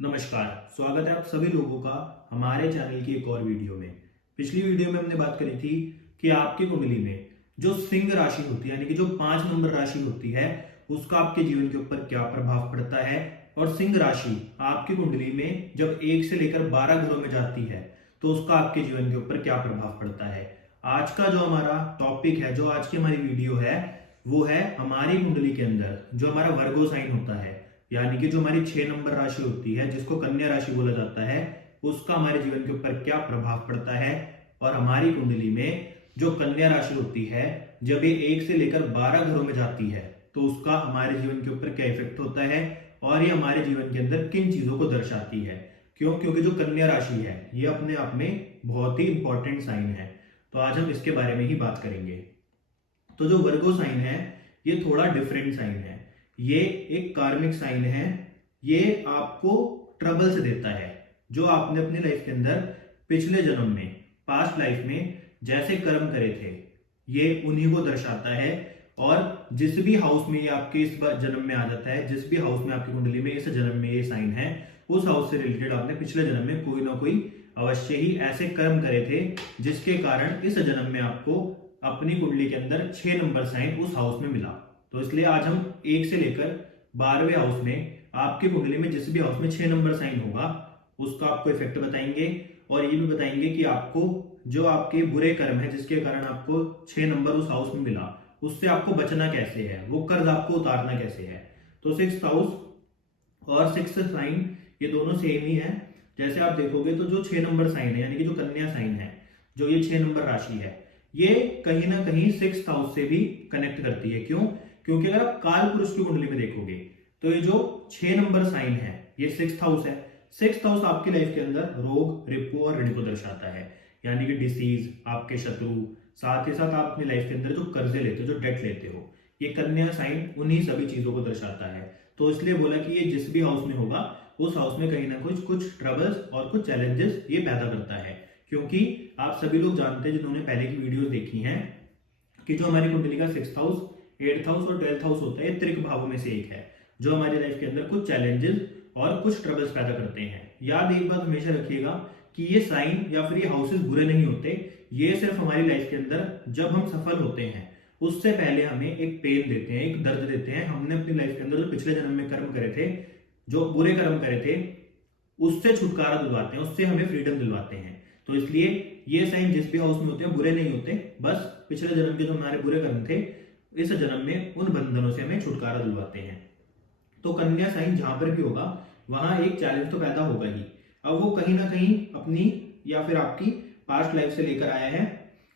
नमस्कार। स्वागत है आप सभी लोगों का हमारे चैनल की एक और वीडियो में। पिछली वीडियो में हमने बात करी थी कि आपकी कुंडली में जो सिंह राशि होती है यानी कि जो 5 नंबर राशि होती है उसका आपके जीवन के ऊपर क्या प्रभाव पड़ता है, और सिंह राशि आपकी कुंडली में जब 1 से लेकर 12 घरों में जाती है तो उसका आपके जीवन के ऊपर क्या प्रभाव पड़ता है। आज का जो हमारा टॉपिक है, जो आज की हमारी वीडियो है, वो है हमारी कुंडली के अंदर जो हमारा वर्गो साइन होता है, यानी कि जो हमारी 6 नंबर राशि होती है जिसको कन्या राशि बोला जाता है, उसका हमारे जीवन के ऊपर क्या प्रभाव पड़ता है। और हमारी कुंडली में जो कन्या राशि होती है जब ये 1 से लेकर 12 घरों में जाती है तो उसका हमारे जीवन के ऊपर क्या इफेक्ट होता है, और ये हमारे जीवन के अंदर किन चीजों को दर्शाती है। क्योंकि जो कन्या राशि है ये अपने आप में बहुत ही इंपॉर्टेंट साइन है, तो आज हम इसके बारे में ही बात करेंगे। तो जो वर्गो साइन है ये थोड़ा डिफरेंट साइन है, ये एक कार्मिक साइन है। ये आपको ट्रबल से देता है, जो आपने अपनी लाइफ के अंदर पिछले जन्म में, पास्ट लाइफ में जैसे कर्म करे थे ये उन्हीं को दर्शाता है। और जिस भी हाउस में ये आपके इस बार जन्म में आ जाता है, जिस भी हाउस में आपकी कुंडली में इस जन्म में ये साइन है, उस हाउस से रिलेटेड आपने पिछले जन्म में कोई ना कोई अवश्य ही ऐसे कर्म करे थे जिसके कारण इस जन्म में आपको अपनी कुंडली के अंदर 6 नंबर साइन उस हाउस में मिला। तो इसलिए आज हम 1 से लेकर 12वें हाउस में आपकी कुंडली में जिस भी हाउस में 6 नंबर साइन होगा उसका आपको इफेक्ट बताएंगे, और ये भी बताएंगे कि आपको जो आपके बुरे कर्म है जिसके कारण आपको 6 नंबर उस हाउस में मिला उससे आपको बचना कैसे है, वो कर्ज आपको उतारना कैसे है। तो 6th हाउस और 6th साइन ये दोनों सेम ही है। जैसे आप देखोगे तो जो 6 नंबर साइन है यानी कि जो कन्या साइन है, जो ये 6 नंबर राशि है, ये कहीं ना कहीं 6th हाउस से भी कनेक्ट करती है। क्यों? क्योंकि अगर आप काल पुरुष की कुंडली में देखोगे तो ये जो 6 नंबर साइन है ये 6th हाउस है। 6th हाउस आपकी लाइफ के अंदर रोग, रिपू और ऋण को दर्शाता है, यानी कि डिसीज, आपके शत्रु, साथ ही साथ आप अपनी लाइफ के अंदर जो कर्जे लेते हो, जो डेट लेते हो, ये कन्या साइन उन्हीं सभी चीजों को दर्शाता है। तो इसलिए बोला कि ये जिस भी हाउस में होगा उस हाउस में कहीं ना कुछ ट्रबल्स और कुछ चैलेंजेस ये पैदा करता है। क्योंकि आप सभी लोग जानते हैं जिन्होंने पहले की वीडियोस देखी हैं कि जो हमारी कुंडली का 6th हाउस, 8th हाउस और 12th हाउस होता है, ये त्रिक भावों में से एक है जो हमारी लाइफ के अंदर कुछ चैलेंजेस और कुछ ट्रबल्स पैदा करते हैं। याद एक बात हमेशा रखिएगा कि ये साइन या फिर ये हाउसेस बुरे नहीं होते, ये सिर्फ हमारी लाइफ के अंदर जब हम सफल होते हैं उससे पहले हमें एक पेन देते हैं, एक दर्द देते हैं। हमने अपनी लाइफ के अंदर जो पिछले जन्म में कर्म करे थे, जो बुरे कर्म करे थे, उससे छुटकारा दिलवाते हैं, उससे हमें फ्रीडम दिलवाते हैं। तो इसलिए ये साइन जिस भी हाउस में होते हैं बुरे नहीं होते, बस पिछले जन्म के जो हमारे बुरे कर्म थे इस जन्म में उन बंधनों से हमें छुटकारा दिलवाते हैं। तो कन्या साइन जहां पर भी होगा वहां एक चैलेंज तो पैदा होगा ही। अब वो कहीं ना कहीं अपनी या फिर आपकी पास्ट लाइफ से लेकर आया है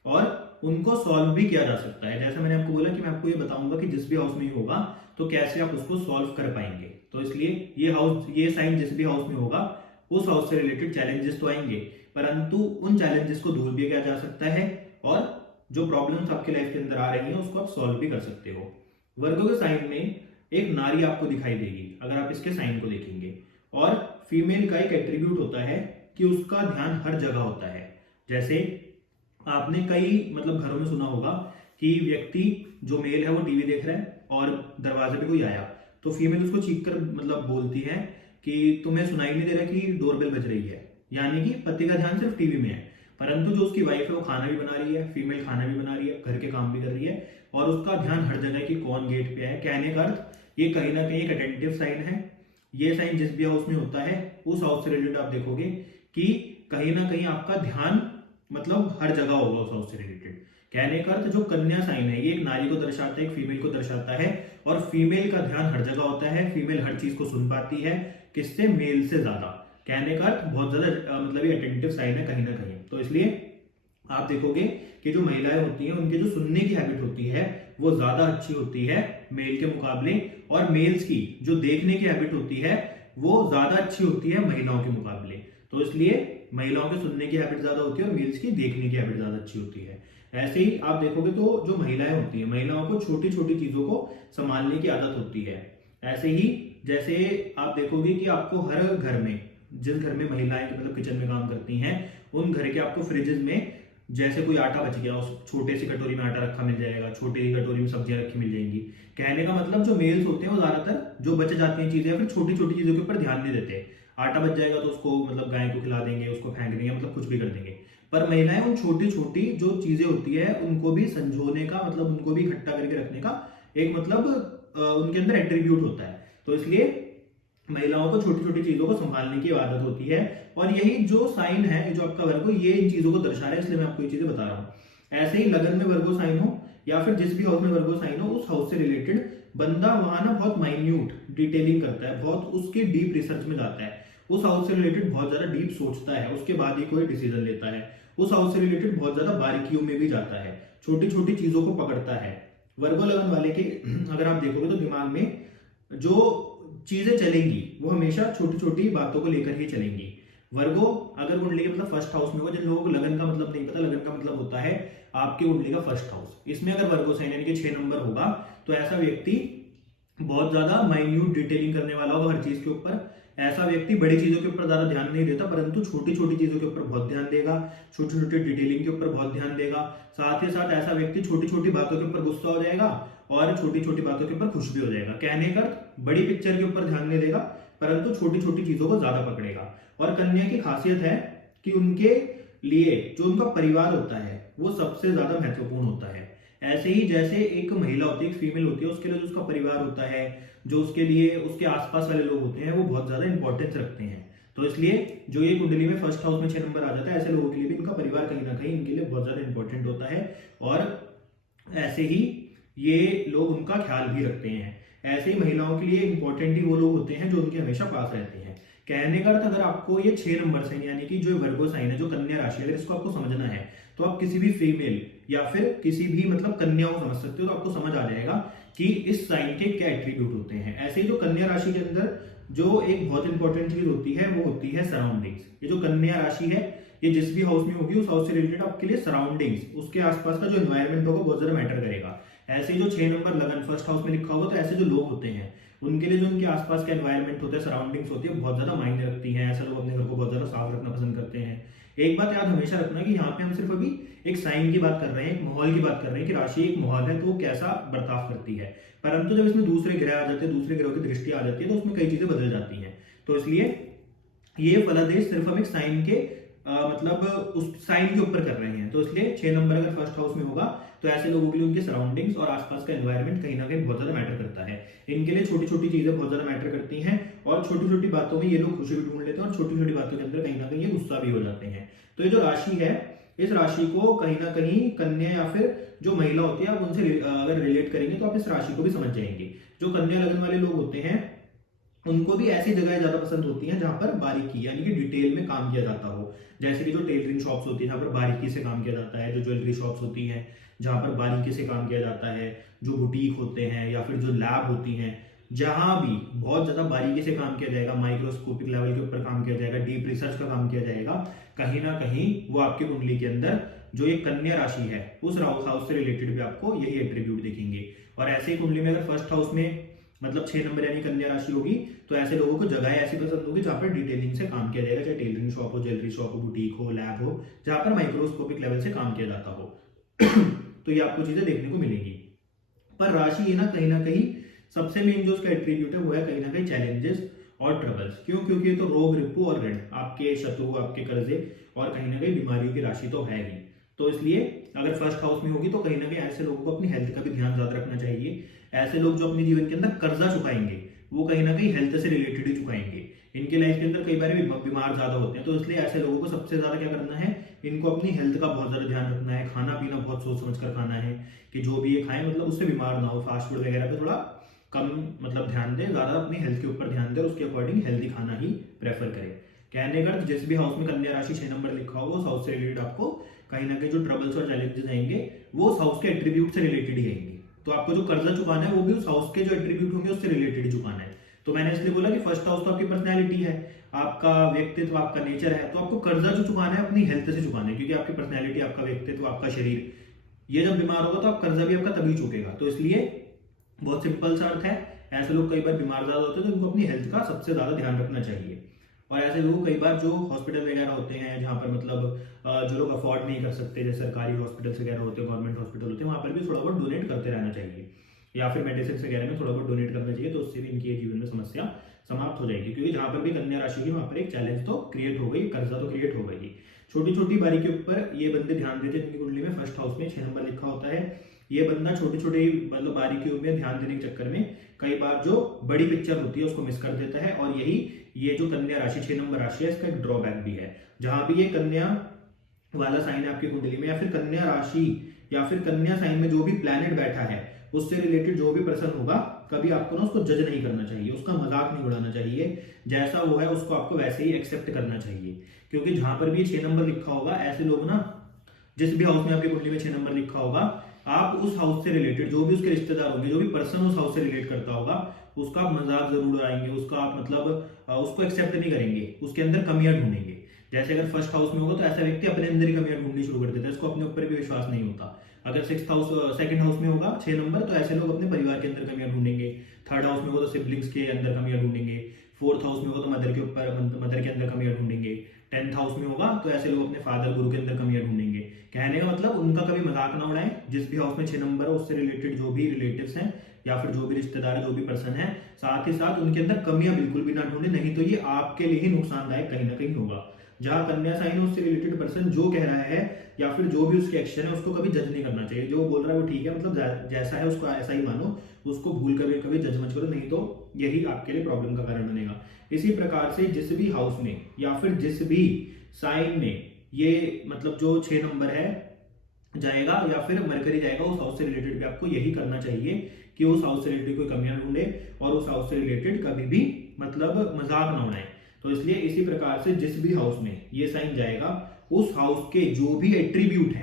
और उनको सॉल्व भी किया जा सकता है। जैसा मैंने आपको बोला कि मैं आपको ये बताऊंगा कि जिस भी हाउस में ही होगा तो कैसे आप उसको सॉल्व कर पाएंगे। तो इसलिए ये साइन जिस भी हाउस में होगा उस हाउस से रिलेटेड चैलेंजेस तो आएंगे, परंतु उन चैलेंजेस को दूर भी किया जा सकता है और जो प्रॉब्लम्स आपके लाइफ के अंदर आ रही हैं उसको आप सॉल्व भी कर सकते हो। वर्गो के साइन में एक नारी आपको दिखाई देगी अगर आप इसके साइन को देखेंगे, और फीमेल का एक एट्रीब्यूट होता है कि उसका ध्यान हर जगह होता है। जैसे आपने कई घरों में सुना होगा कि व्यक्ति जो मेल है वो टीवी देख रहा है और दरवाजे पे कोई आया तो फीमेल उसको चीख कर बोलती है कि तुम्हें सुनाई नहीं दे रहा कि डोरबेल बज रही है, यानी कि पति का ध्यान सिर्फ टीवी में है। परंतु जो उसकी वाइफ है वो खाना भी बना रही है, फीमेल खाना भी बना रही है, घर के काम भी कर रही है, और उसका ध्यान हर जगह कि कौन गेट पे है। कहने का अर्थ ये कहीं ना कहीं एक अटेंटिव साइन है। ये साइन जिस भी हाउस में होता है उस हाउस से रिलेटेड आप देखोगे कि कहीं ना कहीं आपका ध्यान हर जगह होगा उस हाउस से रिलेटेड। कहने का अर्थ जो कन्या साइन है ये एक नारी को दर्शाता है, एक फीमेल को दर्शाता है, और फीमेल का ध्यान हर जगह होता है। फीमेल हर चीज को सुन पाती है, किससे? मेल से ज्यादा। कहने का अर्थ बहुत ज्यादा ये अटेंटिव साइन है कहीं ना कहीं। तो इसलिए आप देखोगे कि जो महिलाएं होती हैं उनके जो सुनने की हैबिट होती है वो ज्यादा अच्छी होती है मेल के मुकाबले, और मेल्स की जो देखने की हैबिट होती है वो ज्यादा अच्छी होती है महिलाओं के मुकाबले। तो इसलिए महिलाओं के सुनने की हैबिट ज्यादा होती है और मेल्स की देखने की हैबिट ज्यादा अच्छी होती है। ऐसे ही आप देखोगे तो जो महिलाएं होती हैं, महिलाओं को छोटी छोटी चीजों को संभालने की आदत होती है। ऐसे ही जैसे आप देखोगे कि आपको हर घर में, जिस घर में महिलाएं किचन में काम करती हैं, उन घर के आपको फ्रिजेस में जैसे कोई आटा बच गया उस छोटे सी कटोरी में आटा रखा मिल जाएगा, छोटी सी कटोरी में सब्जियां रखी मिल जाएंगी। कहने का मतलब जो मेल्स होते हैं वो ज्यादातर जो बच जाती हैं चीजें या फिर छोटी छोटी चीजों के ऊपर ध्यान नहीं देते। आटा बच जाएगा तो उसको मतलब गाय को खिला देंगे, उसको फेंक देंगे, मतलब कुछ भी कर देंगे। पर महिलाएं उन छोटी छोटी जो चीजें होती है उनको भी संजोने का, मतलब उनको भी इकट्ठा करके रखने का एक मतलब उनके अंदर एट्रीब्यूट होता है। तो इसलिए महिलाओं को छोटी छोटी चीजों को संभालने की आदत होती है। और यही जो साइन है, जो आपका वर्गो, ये इन चीजों को दर्शा रहा है, इसलिए मैं आपको ये चीजें बता रहा हूँ। ऐसे ही लगन में वर्गो साइन हो या फिर जिस भी हाउस में वर्गो साइन हो, उस हाउस से रिलेटेड बंदा वहां ना बहुत माइन्यूट डिटेलिंग करता है, बहुत उसके डीप रिसर्च में जाता है, उस हाउस से रिलेटेड बहुत ज्यादा डीप सोचता है, उसके बाद ही कोई डिसीजन लेता है, उस हाउस से रिलेटेड बहुत ज्यादा बारीकियों में भी जाता है, छोटी छोटी चीजों को पकड़ता है। वर्गो लगन वाले के अगर आप देखोगे तो दिमाग में जो चीजें चलेंगी वो हमेशा छोटी छोटी बातों को लेकर ही चलेंगी। वर्गो अगर कुंडली के मतलब फर्स्ट हाउस में हो, जिन लोगों को लगन का मतलब नहीं पता, लगन का मतलब होता है आपकी कुंडली का फर्स्ट हाउस, इसमें अगर वर्गो साइन यानी कि 6 नंबर होगा तो ऐसा व्यक्ति बहुत ज्यादा माइन्यूट डिटेलिंग करने वाला होगा हर चीज के ऊपर। ऐसा व्यक्ति बड़ी चीजों के ऊपर ज्यादा ध्यान नहीं देता, परंतु छोटी छोटी चीजों के ऊपर बहुत ध्यान देगा, छोटी छोटी डिटेलिंग के ऊपर बहुत ध्यान देगा। साथ ही साथ ऐसा व्यक्ति छोटी छोटी बातों के ऊपर गुस्सा हो जाएगा और छोटी छोटी बातों के ऊपर खुश भी हो जाएगा। कहने का बड़ी पिक्चर के ऊपर ध्यान नहीं देगा, परंतु छोटी छोटी चीजों को ज्यादा पकड़ेगा। और कन्या की खासियत है कि उनके लिए जो उनका परिवार होता है वो सबसे ज्यादा महत्वपूर्ण होता है। ऐसे ही जैसे एक महिला होती है, एक फीमेल होती है, उसके लिए जो उसका परिवार होता है, जो उसके लिए उसके आसपास वाले लोग होते हैं, वो बहुत ज्यादा इंपॉर्टेंस रखते हैं। तो इसलिए जो ये कुंडली में फर्स्ट हाउस में 6 नंबर आ जाता है, ऐसे लोगों के लिए भी इनका परिवार कहीं ना कहीं इनके लिए बहुत ज्यादा इंपॉर्टेंट होता है। और ऐसे ही ये लोग उनका ख्याल भी रखते हैं। ऐसे ही महिलाओं के लिए इंपॉर्टेंट ही वो लोग होते हैं जो उनके हमेशा पास रहते हैं। कहने का अर्थ, अगर आपको ये 6 नंबर साइन यानी कि जो वर्गो साइन है, जो कन्या राशि, अगर इसको आपको समझना है तो आप किसी भी फीमेल या फिर किसी भी मतलब कन्या को समझ सकते हो, तो आपको समझ आ जाएगा कि इस साइन के क्या एट्रीब्यूट होते हैं। ऐसे ही जो कन्या राशि के अंदर जो एक बहुत इंपॉर्टेंट चीज होती है वो होती है सराउंडिंग्स। ये जो कन्या राशि है, ये जिस भी हाउस में होगी उस हाउस से रिलेटेड आपके लिए सराउंडिंग्स, उसके आसपास का जो एनवायरमेंट होगा बहुत ज्यादा मैटर करेगा। ऐसे ही जो 6 नंबर लगन फर्स्ट हाउस में लिखा होगा, तो ऐसे जो लोग होते हैं उनके लिए जो उनके आसपास का एनवायरमेंट होता है, सराउंडिंग्स होती है, बहुत ज्यादा मायने रखती है। ऐसे लोग अपने घर को बहुत ज्यादा साफ रखना पसंद करते हैं। एक बात याद हमेशा रखना कि यहाँ पे हम सिर्फ अभी एक साइन की बात कर रहे हैं, एक माहौल की बात कर रहे हैं कि राशि एक माहौल है तो वो कैसा बर्ताव करती है, परंतु जब इसमें दूसरे ग्रह आ जाते हैं, दूसरे ग्रहों की दृष्टि आ जाती है, तो उसमें कई चीजें बदल जाती हैं। तो इसलिए ये फलादेश सिर्फ हम एक साइन के मतलब उस साइन के ऊपर कर रहे हैं। तो इसलिए 6 नंबर अगर फर्स्ट हाउस में होगा तो ऐसे लोगों के लिए उनके सराउंडिंग्स और आसपास का एनवायरनमेंट कहीं ना कहीं बहुत ज्यादा मैटर करता है। इनके लिए छोटी छोटी चीजें बहुत ज्यादा मैटर करती हैं और छोटी छोटी बातों में ये लोग खुशी भी ढूंढ लेते हैं और छोटी छोटी बातों के अंदर कहीं ना कहीं ये गुस्सा भी हो जाते हैं। तो ये जो राशि है, इस राशि को कहीं ना कहीं कन्या या फिर जो महिला होती है, आप उनसे अगर रिलेट करेंगे तो आप इस राशि को भी समझ जाएंगे। जो कन्या लगन वाले लोग होते हैं उनको भी ऐसी जगह ज्यादा पसंद होती हैं जहां पर बारीकी यानी कि डिटेल में काम किया जाता हो। जैसे कि जो टेलरिंग शॉप्स होती है जहां पर बारीकी से काम किया जाता है, जो ज्वेलरी शॉप्स होती हैं जहां पर बारीकी से काम किया जाता है, जो बुटीक होते हैं या फिर जो लैब होती हैं जहां भी बहुत ज्यादा बारीकी से काम किया जाएगा, माइक्रोस्कोपिक लेवल के ऊपर काम किया जाएगा, डीप रिसर्च का काम किया जाएगा, कहीं ना कहीं वो आपकी कुंडली के अंदर जो ये कन्या राशि है उस हाउस से रिलेटेड भी आपको यही एट्रीब्यूट दिखेंगे। और ऐसे ही कुंडली में अगर फर्स्ट हाउस में मतलब 6 नंबर यानी कन्या राशि होगी तो ऐसे लोगों को जगह ऐसी पसंद होगी जहां पर डिटेलिंग से काम किया जाएगा, चाहे टेलरिंग शॉप हो, ज्वेलरी शॉप हो, बुटीक हो, लैब हो, जहां पर माइक्रोस्कोपिक लेवल से काम किया जाता हो। तो ये आपको चीजें देखने को मिलेगी। पर राशि ये ना कहीं सबसे मेन जो उसका एट्रीब्यूट है वो है कहीं ना कहीं चैलेंजेस और ट्रबल्स। क्यों? क्योंकि ये तो रोग, रिपु और ऋण, आपके शत्रु, आपके कर्जे और कहीं ना कहीं बीमारियों की राशि तो है ही। तो इसलिए अगर फर्स्ट हाउस में होगी तो कहीं ना कहीं ऐसे लोगों को अपनी हेल्थ का भी ध्यान ज्यादा रखना चाहिए। ऐसे लोग जो अपने जीवन के अंदर कर्जा चुकाएंगे वो कहीं ना कहीं हेल्थ से रिलेटेड ही चुकाएंगे। इनके लाइफ के अंदर कई बार बीमार ज्यादा होते हैं, तो इसलिए ऐसे लोगों को सबसे ज्यादा क्या करना है, इनको अपनी हेल्थ का बहुत ज्यादा ध्यान रखना है। खाना पीना बहुत सोच समझ कर खाना है कि जो भी ये खाएं मतलब उससे बीमार ना हो। फास्ट फूड वगैरह पे थोड़ा कम मतलब ध्यान दें, ज्यादा अपनी हेल्थ के ऊपर ध्यान दें, उसके अकॉर्डिंग हेल्दी खाना ही प्रेफर करें। कहने का जिस भी हाउस में कन्या राशि 6 नंबर लिखा होगा उस हाउस से रिलेटेड आपको कहीं ना कहीं जो ट्रबल्स और चैलेंजेस आएंगे वो उस हाउस के एट्रीब्यूट से रिलेटेड ही आएंगे। तो आपको जो कर्जा चुकाना है वो भी उस हाउस के जो एट्रीब्यूट होंगे उससे रिलेटेड ही चुकाना है। तो मैंने इसलिए बोला कि फर्स्ट हाउस तो आपकी पर्सनैलिटी है, आपका व्यक्तित्व, आपका नेचर है, तो आपको कर्जा जो चुकाना है अपनी हेल्थ से चुकाना है, क्योंकि आपकी पर्सनैलिटी, आपका व्यक्तित्व, आपका शरीर ये जब बीमार होगा तो आप कर्जा भी आपका तभी चुकेगा। तो इसलिए बहुत सिंपल सा अर्थ है, ऐसे लोग कई बार बीमार ज्यादा होते हैं तो इनको अपनी हेल्थ का सबसे ज्यादा ध्यान रखना चाहिए। और ऐसे लोग कई बार जो हॉस्पिटल वगैरह होते हैं जहाँ पर मतलब जो लोग अफोर्ड नहीं कर सकते, जैसे सरकारी हॉस्पिटल वगैरह होते हैं, गवर्नमेंट हॉस्पिटल होते हैं, वहाँ पर भी थोड़ा बहुत डोनेट करते रहना चाहिए या फिर मेडिसिन वगैरह में थोड़ा बहुत डोनेट करना चाहिए, तो उससे भी इनकी जीवन में समस्या समाप्त हो जाएगी, क्योंकि जहां पर भी कन्या राशि की वहां पर एक चैलेंज तो क्रिएट हो गई, कर्जा तो क्रिएट हो गई। छोटी छोटी बारी के ऊपर ये बंदे ध्यान देते हैं जिनकी कुंडली में फर्स्ट हाउस में 6 नंबर लिखा होता है। ये बंदा छोटे छोटे मतलब बारीकियों में ध्यान देने के चक्कर में कई बार जो बड़ी पिक्चर होती है उसको मिस कर देता है, और यही ये जो कन्या राशि 6 नंबर राशि है इसका एक ड्रॉबैक भी है। जहां भी ये कन्या वाला साइन है आपकी कुंडली में, या फिर कन्या राशि या फिर कन्या साइन में जो भी प्लैनेट बैठा है उससे रिलेटेड जो भी पर्सन होगा, कभी आपको ना उसको जज नहीं करना चाहिए, उसका मजाक नहीं उड़ाना चाहिए। जैसा वो है उसको आपको वैसे ही एक्सेप्ट करना चाहिए, क्योंकि जहां पर भी 6 नंबर लिखा होगा ऐसे लोग ना, जिस भी हाउस में आपकी कुंडली में 6 नंबर लिखा होगा, आप उस हाउस से रिलेटेड जो भी उसके रिश्तेदार होंगे, जो भी पर्सन उस हाउस से रिलेट करता होगा, उसका आप मजाक जरूर उड़ाएंगे, उसका आप मतलब उसको एक्सेप्ट नहीं करेंगे, उसके अंदर कमियां ढूंढेंगे। जैसे अगर फर्स्ट हाउस में होगा तो ऐसा व्यक्ति अपने अंदर ही कमियां ढूंढनी शुरू कर देता है, इसको अपने ऊपर भी विश्वास नहीं होता। अगर सिक्स हाउस सेकंड हाउस में होगा 6 नंबर, तो ऐसे लोग अपने परिवार के अंदर कमियां ढूंढेंगे। थर्ड हाउस में होगा तो सिबलिंग्स के अंदर कमियां ढूंढेंगे। फोर्थ हाउस में होगा तो मदर के ऊपर मदर के अंदर कमियां ढूंढेंगे। 10th हाउस में होगा तो ऐसे लोग अपने फादर गुरु के अंदर कमियां ढूंढेंगे। कहने का मतलब उनका कभी मजाक ना उड़ाएं। जिस भी हाउस में 6 नंबर है उससे रिलेटेड जो भी रिलेटिव्स हैं या फिर जो भी रिश्तेदार है, जो भी पर्सन है, साथ ही साथ उनके अंदर कमियां बिल्कुल भी ना ढूंढे, नहीं तो ये आपके लिए ही नुकसानदायक कहीं ना कहीं होगा। जहां कन्या साइन है उससे रिलेटेड पर्सन जो कह रहा है या फिर जो भी उसके एक्शन है उसको कभी जज नहीं करना चाहिए। जो बोल रहा है वो ठीक है, मतलब जैसा है उसको ऐसा ही मानो, उसको भूल कर कभी जज मत करो, नहीं तो यही आपके लिए प्रॉब्लम का कारण बनेगा। इसी प्रकार से जिस भी हाउस में या फिर जिस भी साइन में ये मतलब जो 6 नंबर है जाएगा या फिर मरकरी जाएगा, उस हाउस से रिलेटेड भी आपको यही करना चाहिए कि उस हाउस से रिलेटेड कोई कमियां ढूंढे और उस हाउस से रिलेटेड कभी भी मतलब मजाक ना उड़ाए। तो इसलिए इसी प्रकार से जिस भी हाउस में ये साइन जाएगा, उस हाउस के जो भी एट्रीब्यूट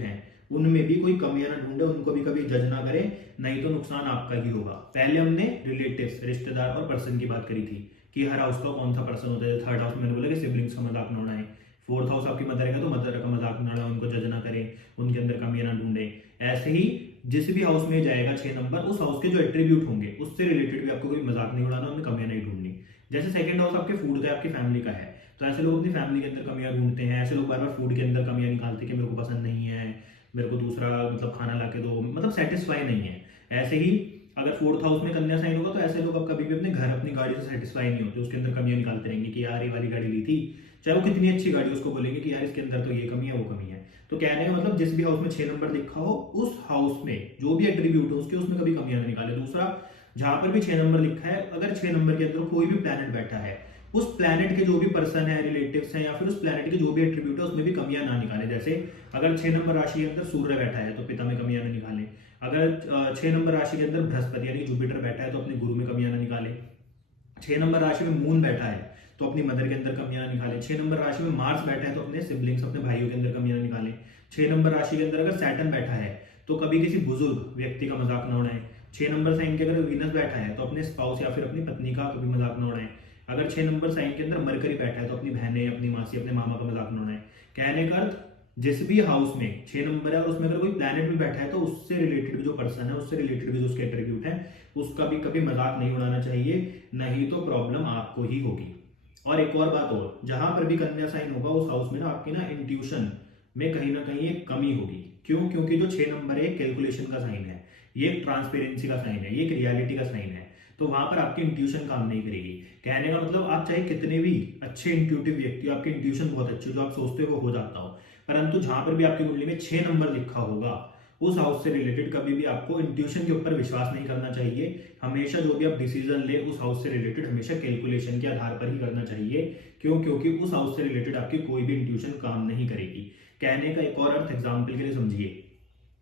हैं उनमें भी कोई कमियां ना ढूंढे, उनको भी कभी जज ना करे, नहीं तो नुकसान आपका ही होगा। पहले हमने रिलेटिव्स, रिश्तेदार और पर्सन की बात करी थी कि हर हाउस का कौन सा पर्सन होता है। थर्ड हाउस में मैंने बोला कि सिबलिंग्स का मजाक ना उड़ाए। फोर्थ हाउस आपकी मदर है तो मदर का मजाक ना उड़ाए, उनको जज ना करें, उनके अंदर कमियां ना ढूंढे। ऐसे ही जिस भी हाउस में जाएगा 6 नंबर, उस हाउस के जो एट्रीब्यूट होंगे उससे रिलेटेड भी आपको कोई मजाक नहीं उड़ाना, उनमें कमियां नहीं ढूंढनी। जैसे सेकंड हाउस आपके फूड का, आपकी फैमिली का है, तो ऐसे लोग अपनी फैमिली के अंदर कमियां ढूंढते हैं। ऐसे लोग बार बार फूड के अंदर कमियां निकालते हैं कि मेरे को पसंद नहीं है, मेरे को दूसरा मतलब खाना ला के दो, मतलब सेटिस्फाई नहीं है। ऐसे ही अगर फोर्थ हाउस में कन्या साइन होगा तो ऐसे लोग अब कभी भी अपने घर, अपनी गाड़ी से सेटिस्फाई नहीं होते, उसके अंदर कमियां निकालते रहेंगे कि यार ये वाली गाड़ी ली थी, चाहे वो कितनी अच्छी गाड़ी, उसको बोलेंगे कि यार इसके अंदर तो ये कमी है, वो कमी है। तो कहने का मतलब जिस भी हाउस में 6 नंबर लिखा हो, उस हाउस में जो भी एट्रीब्यूट हो उसके, उसमें कभी कमियां ना निकाले। दूसरा, जहां पर भी 6 नंबर लिखा है, अगर 6 नंबर के अंदर कोई भी प्लैनेट बैठा है, उस प्लैनेट के जो भी पर्सन है, रिलेटिव्स हैं, या फिर उस प्लैनेट के जो भी एट्रीब्यूट है उसमें भी कमियां ना निकालें। जैसे अगर 6 नंबर राशि के अंदर सूर्य बैठा है तो पिता में कमियां ना निकालें। अगर 6 नंबर राशि के अंदर बृहस्पति यानी जुपिटर बैठा है तो अपने गुरु में कमियां ना निकालें। 6 नंबर राशि में मून बैठा है तो अपनी मदर के अंदर कमियां ना निकालें। 6 नंबर राशि में मार्स बैठा है तो अपने सिबलिंग्स, अपने भाइयों के अंदर कमियां ना निकालें। 6 नंबर राशि के अंदर अगर सैटर्न बैठा है तो कभी किसी बुजुर्ग व्यक्ति का मजाक ना उड़ाएं। 6 नंबर साइन के अगर वीनस बैठा है तो अपने स्पाउस या फिर अपनी पत्नी का कभी मजाक ना उड़ाएं। अगर 6 नंबर साइन के अंदर मरकरी बैठा है तो अपनी बहनें, अपनी मासी, अपने मामा का मजाक ना उड़ाएं। कहने का अर्थ, जिस भी हाउस में 6 नंबर है और उसमें अगर कोई प्लैनेट भी बैठा है तो उससे रिलेटेड जो पर्सन है, उससे रिलेटेड भी जो उसके एट्रीब्यूट है, उसका भी कभी मजाक नहीं उड़ाना चाहिए, नहीं तो प्रॉब्लम आपको ही होगी। और एक और बात और, जहां पर भी कन्या साइन होगा उस हाउस में ना आपकी ना इंट्यूशन में कहीं ना कहीं एक कमी होगी। क्यों? क्योंकि जो 6 नंबर है कैलकुलेशन का साइन है, ये एक ट्रांसपेरेंसी का साइन है, ये एक रियलिटी का साइन है, तो वहां पर आपकी इंट्यूशन काम नहीं करेगी। कहने का मतलब आप चाहे कितने भी अच्छे इंट्यूटिव व्यक्ति हो, आपकी इंट्यूशन बहुत अच्छी हो, जो आप सोचते हो वो हो जाता हो, परंतु जहां पर भी आपकी कुंडली में 6 नंबर लिखा होगा उस हाउस से रिलेटेड कभी भी आपको इंट्यूशन के ऊपर विश्वास नहीं करना चाहिए। हमेशा जो भी आप डिसीजन ले उस हाउस से रिलेटेड हमेशा कैलकुलेशन के आधार पर ही करना चाहिए। क्यों? क्योंकि उस हाउस से रिलेटेड आपकी कोई भी इंट्यूशन काम नहीं करेगी। कहने का एक और अर्थ एग्जाम्पल के लिए समझिए,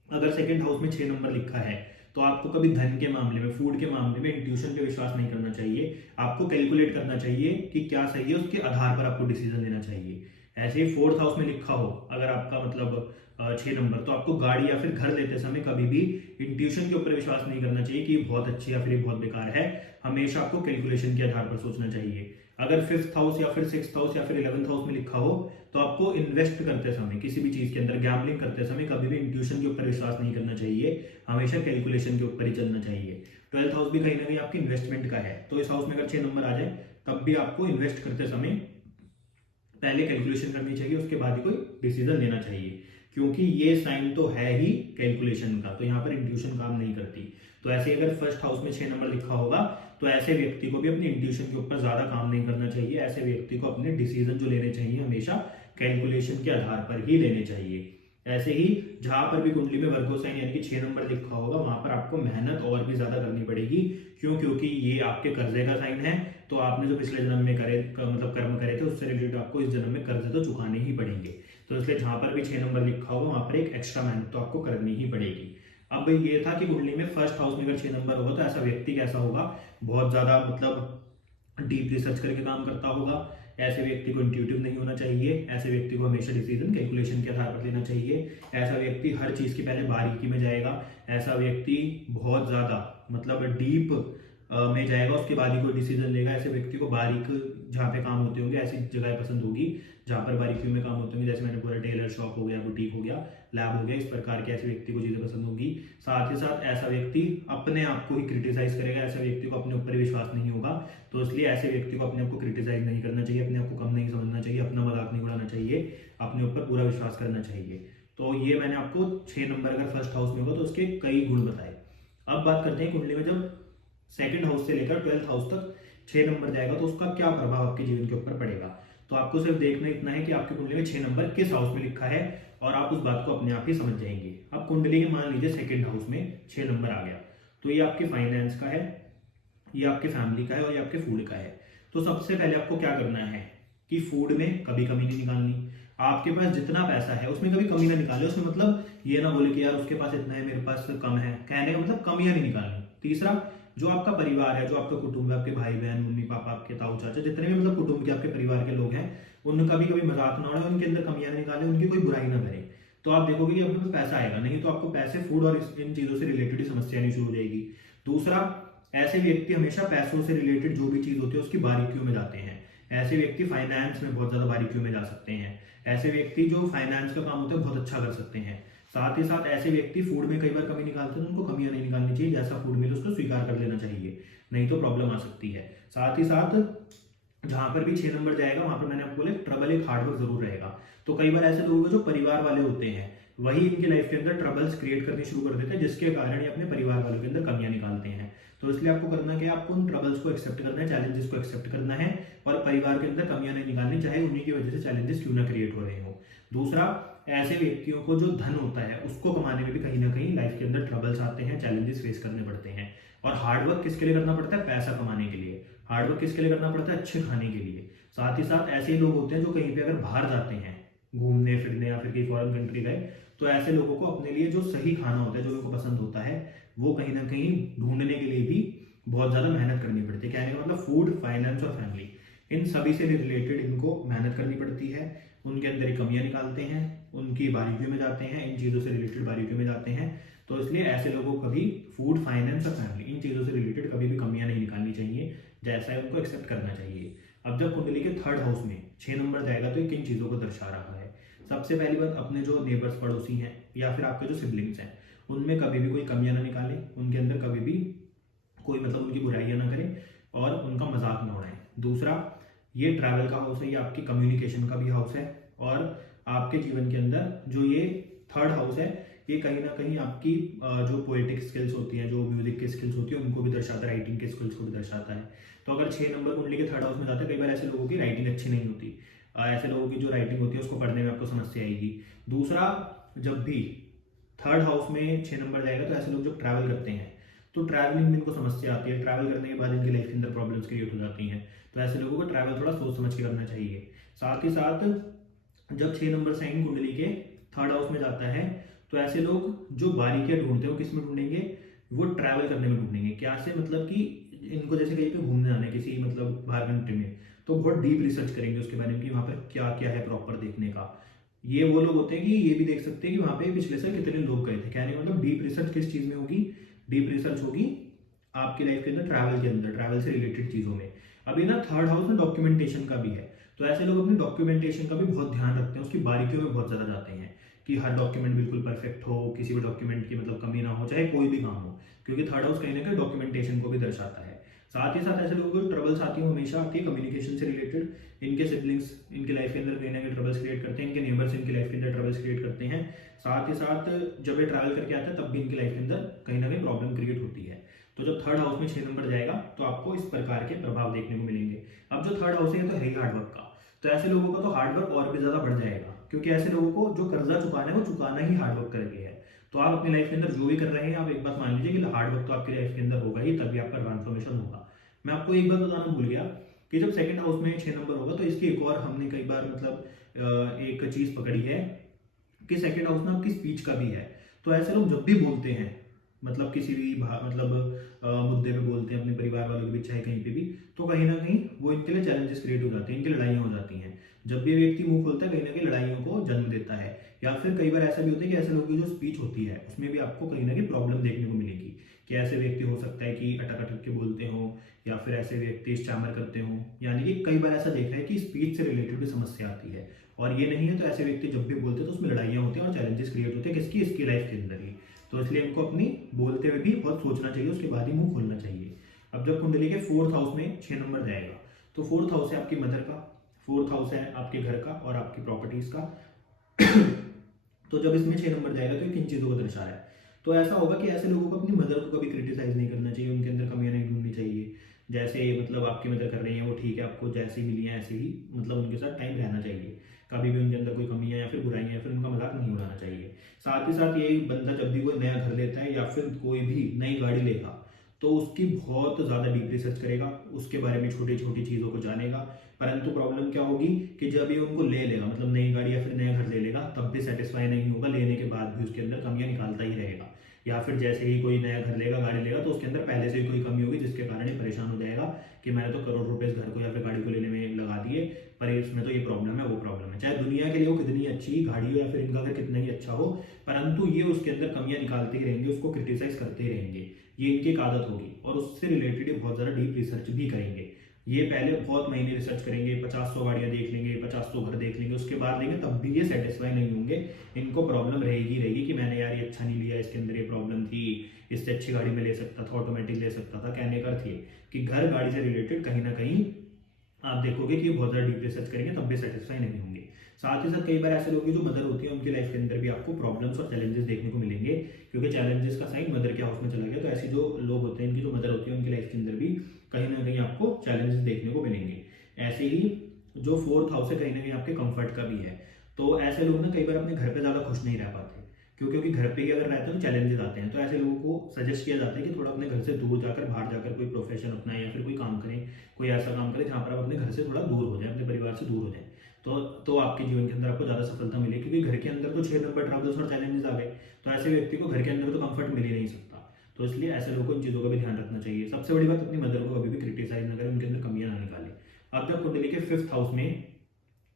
अगर सेकंड हाउस में 6 नंबर लिखा है तो आपको कभी धन के मामले में, फूड के मामले में इंट्यूशन पे विश्वास नहीं करना चाहिए, आपको कैलकुलेट करना चाहिए कि क्या सही है, उसके आधार पर आपको डिसीजन लेना चाहिए। ऐसे ही फोर्थ हाउस में लिखा हो अगर आपका मतलब 6 नंबर, तो आपको गाड़ी या फिर घर लेते समय कभी भी इंट्यूशन के ऊपर विश्वास नहीं करना चाहिए कि ये बहुत अच्छी या फिर ये बहुत बेकार है, हमेशा आपको कैलकुलेशन के आधार पर सोचना चाहिए। अगर 5th हाउस या फिर 6th हाउस या फिर 11th हाउस में लिखा हो तो आपको इन्वेस्ट करते समय, किसी भी चीज के अंदर गैम्बलिंग करते समय कभी भी इंट्यूशन के ऊपर विश्वास नहीं करना चाहिए, हमेशा कैलकुलेशन के ऊपर ही चलना चाहिए। 12th हाउस भी कहीं ना कहीं आपकी इन्वेस्टमेंट का है, तो इस हाउस में अगर 6 नंबर आ जाए तब भी आपको इन्वेस्ट करते समय पहले कैलकुलेशन करनी चाहिए, उसके बाद ही कोई डिसीजन लेना चाहिए, क्योंकि ये साइन तो है ही कैलकुलेशन का, तो यहाँ पर इंट्यूशन काम नहीं करती। तो ऐसे अगर फर्स्ट हाउस में 6 नंबर लिखा होगा तो ऐसे व्यक्ति को भी अपनी इंट्यूशन के ऊपर ज्यादा काम नहीं करना चाहिए। ऐसे व्यक्ति को अपने डिसीजन जो लेने चाहिए हमेशा कैलकुलेशन के आधार पर ही लेने चाहिए। ऐसे ही जहां पर भी कुंडली में वर्गो साइन यानी कि 6 नंबर लिखा होगा वहां पर आपको मेहनत और भी ज्यादा करनी पड़ेगी। क्यों? क्योंकि ये आपके कर्जे का साइन है। तो आपने जो पिछले जन्म में मतलब कर्म करे थे उससे रिलेटेड आपको इस जन्म में कर्ज तो चुकाने ही पड़ेंगे। तो इसलिए जहां पर भी 6 नंबर लिखा होगा वहां पर एक एक्स्ट्रा मेहनत तो आपको करनी ही पड़ेगी। अब ये था कि कुंडली में फर्स्ट हाउस में अगर 6 नंबर होगा तो ऐसा व्यक्ति कैसा होगा, बहुत ज्यादा मतलब डीप रिसर्च करके काम करता होगा। ऐसे व्यक्ति को इंट्यूटिव नहीं होना चाहिए। ऐसे व्यक्ति को हमेशा डिसीजन कैलकुलेशन के आधार पर लेना चाहिए। ऐसा व्यक्ति हर चीज की पहले बारीकी में जाएगा। ऐसा व्यक्ति बहुत ज्यादा मतलब डीप में जाएगा, उसके बाद ही कोई डिसीजन लेगा। ऐसे व्यक्ति को बारीक जहाँ पे काम होते होंगे ऐसी जगह पसंद होगी जहाँ पर बारीकियों में काम होते होंगे। जैसे मैंने पूरा टेलर शॉप हो गया, बुटीक हो गया, लैब हो गया, इस प्रकार के ऐसे व्यक्ति को चीजें पसंद होगी। साथ ही साथ ऐसा व्यक्ति अपने आप को ही क्रिटिसाइज करेगा। ऐसा व्यक्ति को अपने ऊपर विश्वास नहीं होगा। तो इसलिए ऐसे व्यक्ति को अपने आप को क्रिटिसाइज नहीं करना चाहिए, अपने आप को कम नहीं समझना चाहिए, अपना मजाक नहीं उड़ाना चाहिए, अपने ऊपर पूरा विश्वास करना चाहिए। तो ये मैंने आपको 6 नंबर अगर फर्स्ट हाउस में होगा तो उसके कई गुण बताए। अब बात करते हैं कुंडली में जब सेकंड हाउस से लेकर 12th हाउस तक 6 नंबर जाएगा तो उसका क्या प्रभाव आपके जीवन के ऊपर पड़ेगा। तो आपको सिर्फ देखना इतना है कि आपकी कुंडली में 6 नंबर किस हाउस में लिखा है और आप उस बात को अपने आप ही समझ जाएंगे। अब कुंडली के मान लीजिए सेकंड हाउस में 6 नंबर आ गया तो ये आपके फाइनेंस का है, ये आपके फैमिली का है और ये आपके फूड का है। तो सबसे पहले आपको क्या करना है कि फूड में कभी कमी नहीं निकालनी। आपके पास जितना पैसा है उसमें कभी कमी ना निकाले। उसमें मतलब ये ना बोले कि यार उसके पास इतना है मेरे पास कम है, कहने का मतलब कमियां नहीं निकालनी। तीसरा, जो आपका परिवार है, जो आपका कुटुंब है, आपके भाई बहन, मम्मी पापा, आपके ताऊ चाचा, जितने भी मतलब कुटुंब के आपके परिवार के लोग हैं, उनका भी कभी मजाक ना उड़ाए, उनके अंदर कमियां ना निकाले, उनकी कोई बुराई ना करें। तो आप देखोगे कि आपके पास पैसा आएगा, नहीं तो आपको पैसे, फूड और इन चीजों से रिलेटेड ही समस्या नहीं शुरू हो जाएगी। दूसरा, ऐसे व्यक्ति हमेशा पैसों से रिलेटेड जो भी चीज होती है उसकी बारीकियों में जाते हैं। ऐसे व्यक्ति फाइनेंस में बहुत ज्यादा बारीकियों में जा सकते हैं। ऐसे व्यक्ति जो फाइनेंस का काम होता है बहुत अच्छा कर सकते हैं। साथ ही साथ ऐसे व्यक्ति फूड में कई बार कमी निकालते हैं, उनको कमियां नहीं निकालनी चाहिए। जैसा फूड मिले उसको स्वीकार कर लेना चाहिए, नहीं तो प्रॉब्लम आ सकती है। साथ ही साथ जहां पर भी 6 नंबर जाएगा वहां पर मैंने आपको बोला ट्रबल, एक हार्डवर्क जरूर रहेगा। तो कई बार ऐसे लोग जो परिवार वाले होते हैं वही इनकी लाइफ के अंदर ट्रबल्स क्रिएट करनी शुरू कर देते हैं, जिसके कारण ये अपने परिवार वालों के अंदर कमियां निकालते हैं। तो इसलिए आपको करना क्या है, आपको उन ट्रबल्स को एक्सेप्ट करना है, चैलेंजेस को एक्सेप्ट करना है और परिवार के अंदर कमियां नहीं निकालनी, चाहे उन्हीं की वजह से चैलेंजेस क्यों ना क्रिएट हो रहे हो। दूसरा, ऐसे व्यक्तियों को जो धन होता है उसको कमाने में भी कहीं ना कहीं लाइफ के अंदर ट्रबल्स आते हैं, चैलेंजेस फेस करने पड़ते हैं। और हार्डवर्क किसके लिए करना पड़ता है? पैसा कमाने के लिए। हार्डवर्क किसके लिए करना पड़ता है? अच्छे खाने के लिए। साथ ही साथ ऐसे लोग होते हैं जो कहीं पे अगर बाहर जाते हैं घूमने फिरने या फिर कहीं फॉरेन कंट्री गए, तो ऐसे लोगों को अपने लिए जो सही खाना होता है, जो उनको पसंद होता है, वो कहीं ना कहीं ढूंढने के लिए भी बहुत ज्यादा मेहनत करनी पड़ती है। कहने का मतलब फूड, फाइनेंस और फैमिली, इन सभी से रिलेटेड इनको मेहनत करनी पड़ती है। उनके अंदर कमियां निकालते हैं, उनकी बारीकियों में जाते हैं, इन चीजों से रिलेटेड बारीकियों में जाते हैं। तो इसलिए ऐसे लोगों को कभी फूड, फाइनेंस और फैमिली, इन चीजों से रिलेटेड कभी भी कमियां नहीं निकालनी चाहिए, जैसा है उनको एक्सेप्ट करना चाहिए। अब जब कुंडली के थर्ड हाउस में 6 नंबर जाएगा तो ये किन चीजों को दर्शा रहा है? सबसे पहली बात, अपने जो नेबर्स, पड़ोसी हैं या फिर आपके जो सिबलिंग्स हैं, उनमें कभी भी कोई कमियां ना निकालें, उनके अंदर कभी भी कोई मतलब उनकी बुराइयां ना करें और उनका मजाक ना उड़ाएं। दूसरा, ये ट्रैवल का हाउस है, ये आपकी कम्युनिकेशन का भी हाउस है और आपके जीवन के अंदर जो ये थर्ड हाउस है ये कहीं ना कहीं आपकी जो पोएटिक स्किल्स होती हैं, जो म्यूजिक की स्किल्स होती है, उनको भी दर्शाता है, राइटिंग के स्किल्स को भी दर्शाता है। तो अगर 6 नंबर कुंडली के थर्ड हाउस में जाता है, कई बार ऐसे लोगों की राइटिंग अच्छी नहीं होती, ऐसे लोगों की जो राइटिंग होती है उसको पढ़ने में आपको समस्या आएगी। दूसरा, जब भी थर्ड हाउस में 6 नंबर जाएगा तो ऐसे लोग जब ट्रैवल करते हैं तो ट्रैवलिंग में इनको समस्या आती है। ट्रैवल करने के बाद इनकी लाइफ के अंदर प्रॉब्लम्स क्रिएट हो जाती हैं। तो ऐसे लोगों को ट्रैवल थोड़ा सोच समझ के करना चाहिए। साथ ही साथ जब 6 नंबर साइन कुंडली के थर्ड हाउस में जाता है तो ऐसे लोग जो बारीकियां ढूंढते हैं वो किस में ढूंढेंगे? वो ट्रैवल करने में ढूंढेंगे। क्या से? मतलब कि इनको जैसे कहीं पे घूमने जाना है किसी मतलब बाहर कंट्री में, तो बहुत डीप रिसर्च करेंगे उसके बारे में कि वहाँ पर क्या क्या है प्रॉपर देखने का। ये वो लोग होते हैं कि ये भी देख सकते हैं कि वहाँ पे पिछले साल कितने लोग गए थे। कहने का मतलब डीप रिसर्च किस चीज में होगी? डीप रिसर्च होगी आपकी लाइफ के अंदर ट्रैवल के अंदर, ट्रैवल से रिलेटेड चीजों में। अभी ना थर्ड हाउस में डॉक्यूमेंटेशन का भी है, तो ऐसे लोग अपने डॉक्यूमेंटेशन का भी बहुत ध्यान रखते हैं, उसकी बारीकियों में बहुत ज्यादा जाते हैं कि हर डॉक्यूमेंट बिल्कुल परफेक्ट हो, किसी भी डॉक्यूमेंट की मतलब कमी ना हो, चाहे कोई भी काम हो, क्योंकि थर्ड हाउस कहीं ना कहीं डॉक्यूमेंटेशन को भी दर्शाता है। साथ ही साथ ऐसे लोगों को ट्रबल्स आती है, हमेशा आती है कम्युनिकेशन से रिलेटेड। इनके सिबलिंग्स इनकी लाइफ के अंदर कहीं ना कहीं ट्रबल्स क्रिएट करते हैं, इनके नेबर्स इनकी लाइफ के अंदर ट्रबल्स क्रिएट करते हैं। साथ ही साथ जब ये ट्रैवल करके आता है तब भी इनकी लाइफ के अंदर कहीं ना कहीं प्रॉब्लम क्रिएट होती है। तो जब थर्ड हाउस में 6 नंबर जाएगा तो आपको इस प्रकार के प्रभाव देखने को मिलेंगे। अब जो थर्ड हाउस है तो है ही हार्डवर्क का, तो ऐसे लोगों का तो हार्डवर्क और भी ज्यादा बढ़ जाएगा, क्योंकि ऐसे लोगों को जो कर्जा चुकाना है वो चुकाना ही हार्डवर्क करके है। तो आप अपनी लाइफ के अंदर जो भी कर रहे हैं, आप एक बात मान लीजिए कि हार्डवर्क तो आपकी लाइफ के अंदर होगा ही, तभी आपका ट्रांसफॉर्मेशन होगा। मैं आपको एक बात बताना भूल गया कि जब सेकंड हाउस में 6 नंबर होगा तो इसकी एक और हमने कई बार मतलब एक चीज पकड़ी है कि सेकंड हाउस में आपकी स्पीच का भी है। तो ऐसे लोग जब भी बोलते हैं, मतलब किसी भी मुद्दे पे बोलते हैं अपने परिवार वालों के बीच चाहे कहीं पे भी, तो कहीं ना कहीं वो इनके लिए चैलेंजेस क्रिएट हो जाते हैं, इनकी लड़ाइयाँ हो जाती हैं। जब भी व्यक्ति मुंह खोलता है कहीं ना कहीं लड़ाइयों को जन्म देता है। या फिर कई बार ऐसा भी होता है कि ऐसे लोगों की जो स्पीच होती है उसमें भी आपको कहीं ना कहीं प्रॉब्लम देखने को मिलेगी, कि ऐसे व्यक्ति हो सकता है कि अटक अटक के बोलते हो, या फिर ऐसे व्यक्ति स्टैमर करते हो। यानी कि कई बार ऐसा देखा है कि स्पीच से रिलेटेड भी समस्या आती है, और ये नहीं है तो ऐसे व्यक्ति जब भी बोलते हैं तो उसमें लड़ाइयाँ होती हैं और चैलेंजेस क्रिएट होते हैं किसकी, इसकी लाइफ के अंदर ही। तो इसलिए इनको अपनी बोलते हुए भी बहुत सोचना चाहिए, उसके बाद ही मुंह खोलना चाहिए। अब जब कुंडली के फोर्थ हाउस में 6 नंबर जाएगा तो फोर्थ हाउस है आपकी मदर का, फोर्थ हाउस है आपके घर का और आपकी प्रॉपर्टीज का। तो जब इसमें 6 नंबर जाएगा तो ये किन चीजों को दर्शा रहा है, तो ऐसा होगा कि ऐसे लोगों को अपनी मदर को कभी क्रिटिसाइज नहीं करना चाहिए, उनके अंदर कमियां नहीं ढूंढनी चाहिए। जैसे मतलब आपकी मदर कर रही है वो ठीक है, आपको जैसे मिली है ऐसे ही मतलब उनके साथ टाइम रहना चाहिए। कभी भी उनके अंदर कोई कमियां या फिर बुराइयां या फिर उनका मजाक नहीं उड़ाना चाहिए। साथ ही साथ ये बंदा जब भी कोई नया घर लेता है या फिर कोई भी नई गाड़ी लेगा तो उसकी बहुत ज़्यादा डीप रिसर्च करेगा, उसके बारे में छोटी छोटी चीज़ों को जानेगा। परंतु प्रॉब्लम क्या होगी कि जब ये उनको ले लेगा, मतलब नई गाड़ी या फिर नया घर ले लेगा, तब भी सेटिस्फाई नहीं होगा, लेने के बाद भी उसके अंदर कमियां निकालता ही रहेगा। या फिर जैसे ही कोई नया घर लेगा, गाड़ी लेगा, तो उसके अंदर पहले से ही कोई कमी होगी जिसके कारण ये परेशान हो जाएगा कि मैंने तो करोड़ रुपए इस घर को या फिर गाड़ी को लेने में लगा दिए, पर इसमें तो ये प्रॉब्लम है वो प्रॉब्लम है। चाहे दुनिया के लिए वो कितनी अच्छी गाड़ी हो या फिर इनका घर कितना ही अच्छा हो, परंतु ये उसके अंदर कमियां निकालते ही रहेंगे, उसको क्रिटिसाइज करते ही रहेंगे। ये इनकी एक आदत होगी और उससे रिलेटेड ये बहुत ज़्यादा डीप रिसर्च भी करेंगे। ये पहले बहुत महीने रिसर्च करेंगे, 50-100 गाड़ियाँ देख लेंगे, 50-100 घर देख लेंगे, उसके बाद लेंगे, तब भी ये सेटिस्फाई नहीं होंगे। इनको प्रॉब्लम रहेगी कि मैंने यार ये अच्छा नहीं लिया, इसके अंदर ये प्रॉब्लम थी, इससे अच्छी गाड़ी में ले सकता था, ऑटोमेटिक ले सकता था। कहने का अर्थ ये कि घर गाड़ी से रिलेटेड कहीं ना कहीं आप देखोगे कि ये बहुत ज़्यादा डीप रिसर्च करेंगे, तब भी सेटिस्फाई नहीं होंगे। साथ ही साथ कई बार ऐसे लोग जो मदर होती है उनकी लाइफ के अंदर भी आपको प्रॉब्लम्स और चैलेंजेस देखने को मिलेंगे, क्योंकि चैलेंजेस का साइन मदर के हाउस में चला गया। तो ऐसे जो लोग होते हैं, इनकी जो मदर होती है, उनकी लाइफ के अंदर भी कहीं ना कहीं आपको चैलेंजेस देखने को मिलेंगे। ऐसे ही जो फोर्थ हाउस है कहीं ना कहीं आपके कंफर्ट का भी है। तो ऐसे लोग ना कई बार अपने घर पे ज़्यादा खुश नहीं रह पाते, क्योंकि घर पे ही अगर रहते हैं तो चैलेंजेस आते हैं। तो ऐसे लोगों को सजेस्ट किया जाता है कि थोड़ा अपने घर से दूर जाकर, बाहर जाकर कोई प्रोफेशन अपनाएं या फिर कोई काम करें, कोई ऐसा काम करें जहाँ पर आप अपने घर से थोड़ा दूर हो जाए, अपने परिवार से दूर हो जाए। तो आपके जीवन के अंदर आपको ज़्यादा सफलता मिले, क्योंकि घर के अंदर तो 6 नंबर ट्रबल्स और चैलेंजेस आ गए, तो ऐसे व्यक्ति को घर के अंदर तो कंफर्ट मिल ही नहीं सकता। तो इसलिए ऐसे लोगों को इन चीज़ों का भी ध्यान रखना चाहिए। सबसे बड़ी बात, अपनी मदर को कभी भी क्रिटिसाइज ना करें, उनके अंदर कमियां ना निकालें। अब जब कुंडली के 5th हाउस में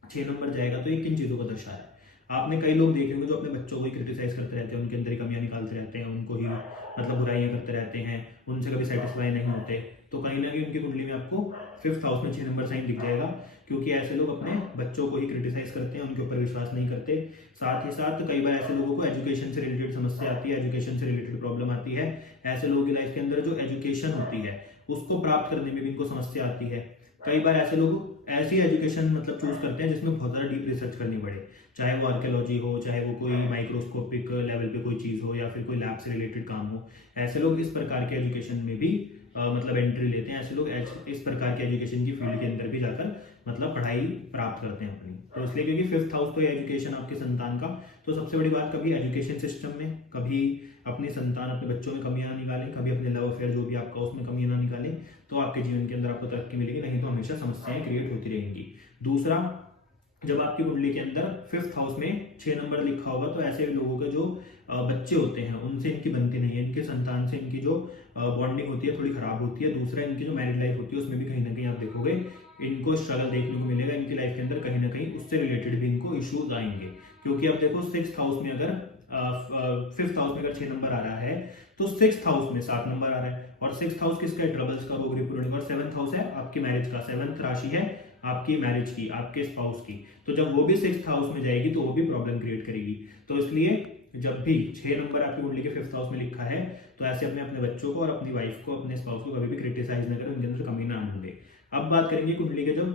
6 नंबर जाएगा तो ये किन चीज़ों को दर्शाया है। आपने कई लोग देखे होंगे जो अपने बच्चों को ही क्रिटिसाइज करते रहते हैं, उनके अंदर ही कमियां निकालते रहते हैं, उनको ही मतलब बुराइयां करते रहते हैं, उनसे कभी सेटिस्फाई नहीं होते। तो कहीं ना कहीं उनकी कुंडली में आपको 5th हाउस में 6 नंबर साइन दिख जाएगा, क्योंकि ऐसे लोग अपने बच्चों को ही क्रिटिसाइज करते हैं, उनके ऊपर विश्वास नहीं करते। साथ ही साथ कई बार ऐसे लोगों को एजुकेशन से रिलेटेड समस्या आती है, एजुकेशन से रिलेटेड प्रॉब्लम आती है। ऐसे लोगों की लाइफ के अंदर जो एजुकेशन होती है उसको प्राप्त करने में भी इनको समस्या आती है। कई बार ऐसे लोग ऐसी एजुकेशन मतलब चूज करते हैं जिसमें बहुत ज़्यादा डीप रिसर्च करनी पड़े, चाहे वो आर्कियोलॉजी हो, चाहे वो कोई माइक्रोस्कोपिक लेवल पे कोई चीज़ हो, या फिर कोई लैब से रिलेटेड काम हो। ऐसे लोग इस प्रकार के एजुकेशन में भी मतलब एंट्री लेते हैं। ऐसे लोग इस प्रकार के एजुकेशन की फील्ड के अंदर भी जाकर मतलब पढ़ाई प्राप्त करते हैं अपनी। तो इसलिए क्योंकि 5th हाउस तो है एजुकेशन आपके संतान का, तो सबसे बड़ी बात, कभी एजुकेशन सिस्टम में, कभी अपनी संतान, अपने बच्चों में कमियां ना निकालें, कभी अपने लव अफेयर जो भी आपका उसमें कमियां ना निकालें, तो आपके जीवन के अंदर आपको तरक्की मिलेगी, नहीं तो हमेशा समस्याएं क्रिएट होती रहेंगी। दूसरा, जब आपकी कुंडली के अंदर 5th हाउस में 6 नंबर लिखा होगा तो ऐसे लोगों के जो बच्चे होते हैं उनसे इनकी बनती नहीं है, इनके संतान से इनकी जो बॉन्डिंग होती है थोड़ी खराब होती है। दूसरा, इनकी जो मैरिड लाइफ होती है उसमें भी कहीं ना कहीं आप देखोगे इनको स्ट्रगल देखने को मिलेगा, इनकी लाइफ के अंदर कहीं ना कहीं उससे रिलेटेड भी इनको इश्यूज आएंगे। क्योंकि अब देखो 6th हाउस में अगर 5th हाउस में अगर 6 नंबर आ रहा है तो 6th हाउस में 7 नंबर आ रहा है, और 6th हाउस किसका है, ट्रबल्स का, रोग रिपूर्णिंग, और 7th हाउस है आपकी मैरिज का, 7th राशि है आपकी मैरिज की, आपके स्पाउस की। तो जब वो भी 6th हाउस में जाएगी तो वो भी प्रॉब्लम क्रिएट करेगी। तो इसलिए जब भी 6 नंबर आपकी कुंडली के 5th हाउस में लिखा है तो ऐसे अपने बच्चों को और अपनी वाइफ को, अपने स्पाउस को कभी भी क्रिटिसाइज न करें, उनके अंदर कमी ना ढूंढे। अब बात करेंगे कुंडली के जब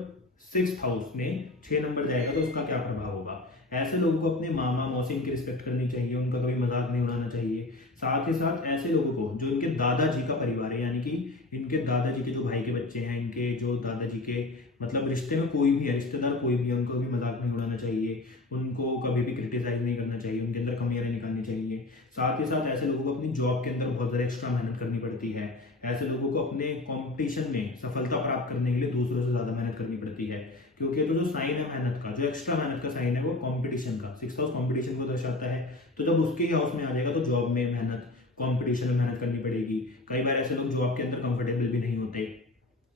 6th हाउस में 6 नंबर जाएगा तो उसका क्या प्रभाव होगा। ऐसे लोगों को अपने मामा मौसी की रिस्पेक्ट करनी चाहिए, उनका कभी मजाक नहीं उड़ाना चाहिए। साथ ही साथ ऐसे लोगों को जो इनके दादाजी का परिवार है, यानी कि इनके दादाजी के जो भाई के बच्चे हैं, इनके जो दादाजी के मतलब रिश्ते में कोई भी है, रिश्तेदार कोई भी है, उनको भी मजाक नहीं उड़ाना चाहिए, उनको कभी भी क्रिटिसाइज नहीं करना चाहिए, उनके अंदर कमियां नहीं निकालनी चाहिए। साथ ही साथ ऐसे लोगों को अपनी जॉब के अंदर बहुत ज़्यादा एक्स्ट्रा मेहनत करनी पड़ती है। ऐसे लोगों को अपने कंपटीशन में सफलता प्राप्त करने के लिए दूसरों से ज़्यादा मेहनत करनी पड़ती है, क्योंकि तो जो साइन है मेहनत का, जो एक्स्ट्रा मेहनत का साइन है वो कंपटीशन का, सिक्स हाउस कंपटीशन को दर्शाता है। तो जब उसके ही हाउस में आ जाएगा तो जॉब में मेहनत, कंपटीशन में मेहनत करनी पड़ेगी। कई बार ऐसे लोग जॉब के अंदर कंफर्टेबल भी नहीं होते,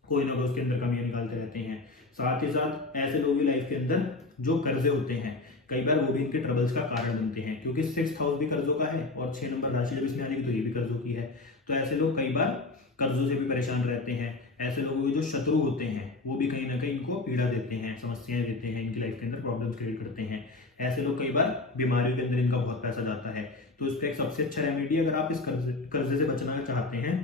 कोई ना कोई उसके अंदर कमियां निकालते रहते हैं। साथ ही साथ ऐसे लोगों की लाइफ के अंदर जो कर्जे होते हैं, कई बार वो भी इनके ट्रबल्स का कारण बनते हैं, क्योंकि सिक्स हाउस भी कर्जों का है और 6 नंबर राशि जब इसमें आएगी तो ये भी कर्जों की है। तो ऐसे लोग कई बार कर्जों से भी परेशान रहते हैं। ऐसे लोगों के जो शत्रु होते हैं वो भी कहीं ना कहीं इनको पीड़ा देते हैं, समस्याएं देते हैं, इनकी लाइफ के अंदर प्रॉब्लम्स क्रिएट करते हैं। ऐसे लोग कई बार बीमारियों के अंदर इनका बहुत पैसा जाता है। तो इसका एक सबसे अच्छा रेमेडी, अगर आप इस कर्जे से बचना चाहते हैं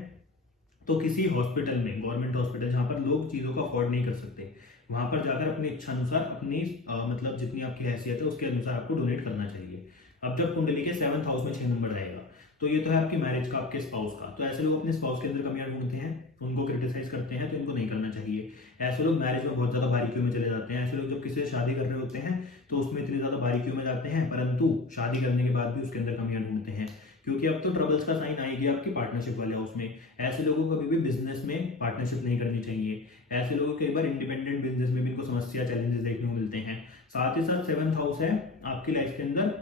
तो किसी हॉस्पिटल में, गवर्नमेंट हॉस्पिटल जहाँ पर लोग चीज़ों को अफोर्ड नहीं कर सकते, वहाँ पर जाकर अपनी इच्छा अनुसार अपनी मतलब जितनी आपकी हैसियत है उसके अनुसार आपको डोनेट करना चाहिए। अब जब कुंडली के 7th हाउस में 6 नंबर रहेगा तो ये तो है आपकी मैरिज का, आपके स्पाउस का। तो ऐसे लोग अपने स्पाउस के अंदर कमियां ढूंढते हैं, उनको क्रिटिसाइज करते हैं, तो इनको नहीं करना चाहिए। ऐसे लोग मैरिज में बहुत ज़्यादा बारीकियों में चले जाते हैं। ऐसे लोग जब किसी से शादी कर रहे होते हैं तो उसमें इतनी ज़्यादा बारीकियों में जाते हैं, परंतु शादी करने के बाद भी उसके अंदर कमियां ढूंढते हैं, क्योंकि अब तो ट्रबल्स का साइन आएगी आपकी पार्टनरशिप वाले हाउस में। ऐसे लोगों को कभी भी बिजनेस में पार्टनरशिप नहीं करनी चाहिए। ऐसे लोगों को कई बार इंडिपेंडेंट बिजनेस में भी इनको समस्या, चैलेंजेस देखने को मिलते हैं। साथ ही साथ 7th हाउस है आपकी लाइफ के अंदर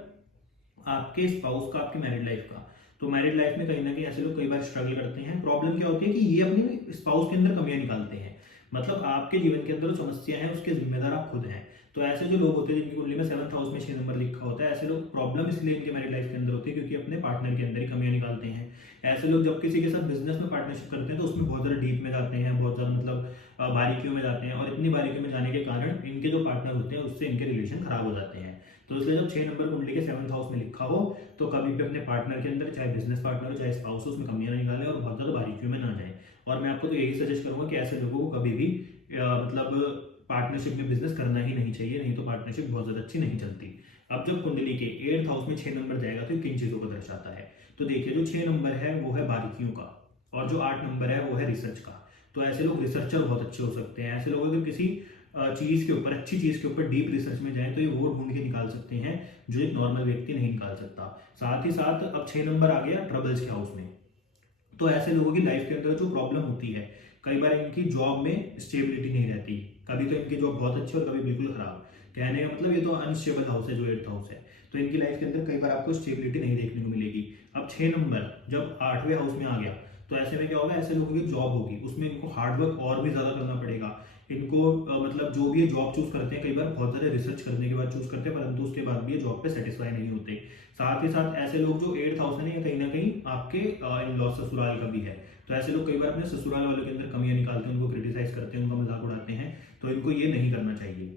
आपके स्पाउस का, आपकी मैरिड लाइफ का। तो मैरिड लाइफ में कहीं ना कहीं ऐसे लोग कई बार स्ट्रगल करते हैं। प्रॉब्लम क्या होती है कि ये अपनी स्पाउस के अंदर कमियां निकालते हैं, मतलब आपके जीवन के अंदर जो समस्या है उसके जिम्मेदार आप खुद हैं। तो ऐसे जो लोग होते हैं जिनकी कुंडली में 7th हाउस में 6 नंबर लिखा होता है, ऐसे लोग प्रॉब्लम इसलिए इनके मैरिड लाइफ के अंदर होती है क्योंकि अपने पार्टनर के अंदर ही कमियां निकालते हैं। ऐसे लोग जब किसी के साथ बिजनेस में पार्टनरशिप करते हैं तो उसमें बहुत ज्यादा डीप में जाते हैं, बहुत ज्यादा मतलब बारीकियों में जाते हैं, और इतनी बारीकियों में जाने के कारण इनके जो पार्टनर होते हैं उससे इनके रिलेशन खराब हो जाते हैं। तो इसलिए जब 6 नंबर कुंडली के 7th हाउस में लिखा हो तो कभी भी अपने पार्टनर के अंदर, चाहे बिजनेस पार्टनर हो चाहे स्पाउस हो, उसमें कमियां ना निकालें और बहुत ज्यादा बारीकियों में ना जाए। और मैं आपको तो यही सजेस्ट करूंगा कि ऐसे लोगों को कभी भी मतलब पार्टनरशिप में बिजनेस करना ही नहीं चाहिए, नहीं तो पार्टनरशिप बहुत ज्यादा अच्छी नहीं चलती। अब जब कुंडली के 8th हाउस में 6 नंबर जाएगा तो किन चीजों को दर्शाता है? तो देखिए, जो 6 नंबर है वो है बारीकियों का, और जो 8 नंबर है वो है रिसर्च का। तो ऐसे लोग रिसर्चर बहुत अच्छे हो सकते हैं। ऐसे लोग अगर किसी चीज के ऊपर, अच्छी चीज के ऊपर डीप रिसर्च में जाए तो ये वो ढूंढ के निकाल सकते हैं जो एक नॉर्मल व्यक्ति नहीं निकाल सकता। साथ ही साथ अब 6 नंबर आ गया ट्रबल्स के हाउस में। तो ऐसे लोगों की लाइफ के अंदर जो प्रॉब्लम होती है, कई बार इनकी जॉब में स्टेबिलिटी नहीं रहती, कभी तो इनकी जॉब बहुत अच्छी और कभी बिल्कुल खराब। कहने का मतलब ये तो अनस्टेबल हाउस है जो 8th हाउस है। तो इनकी लाइफ के अंदर कई बार आपको स्टेबिलिटी नहीं देखने को मिलेगी। अब 6 नंबर जब 8वें हाउस में आ गया तो ऐसे में क्या होगा, ऐसे लोगों की जॉब होगी उसमें इनको हार्डवर्क और भी ज्यादा करना पड़ेगा। इनको मतलब जो भी ये जॉब चूज करते हैं, कई बार बहुत ज्यादा रिसर्च करने के बाद चूज करते हैं, परंतु उसके बाद भी ये जॉब पे सेटिस्फाई नहीं होते। साथ ही साथ ऐसे लोग जो 8th हाउस है ना, ये कहीं ना कहीं आपके इन लॉ ससुराल का भी है। तो ऐसे लोग कई बार अपने ससुराल वालों के अंदर कमियां निकालते हैं, उनको क्रिटिसाइज करते हैं, उनका मजाक उड़ाते हैं, तो इनको ये नहीं करना चाहिए।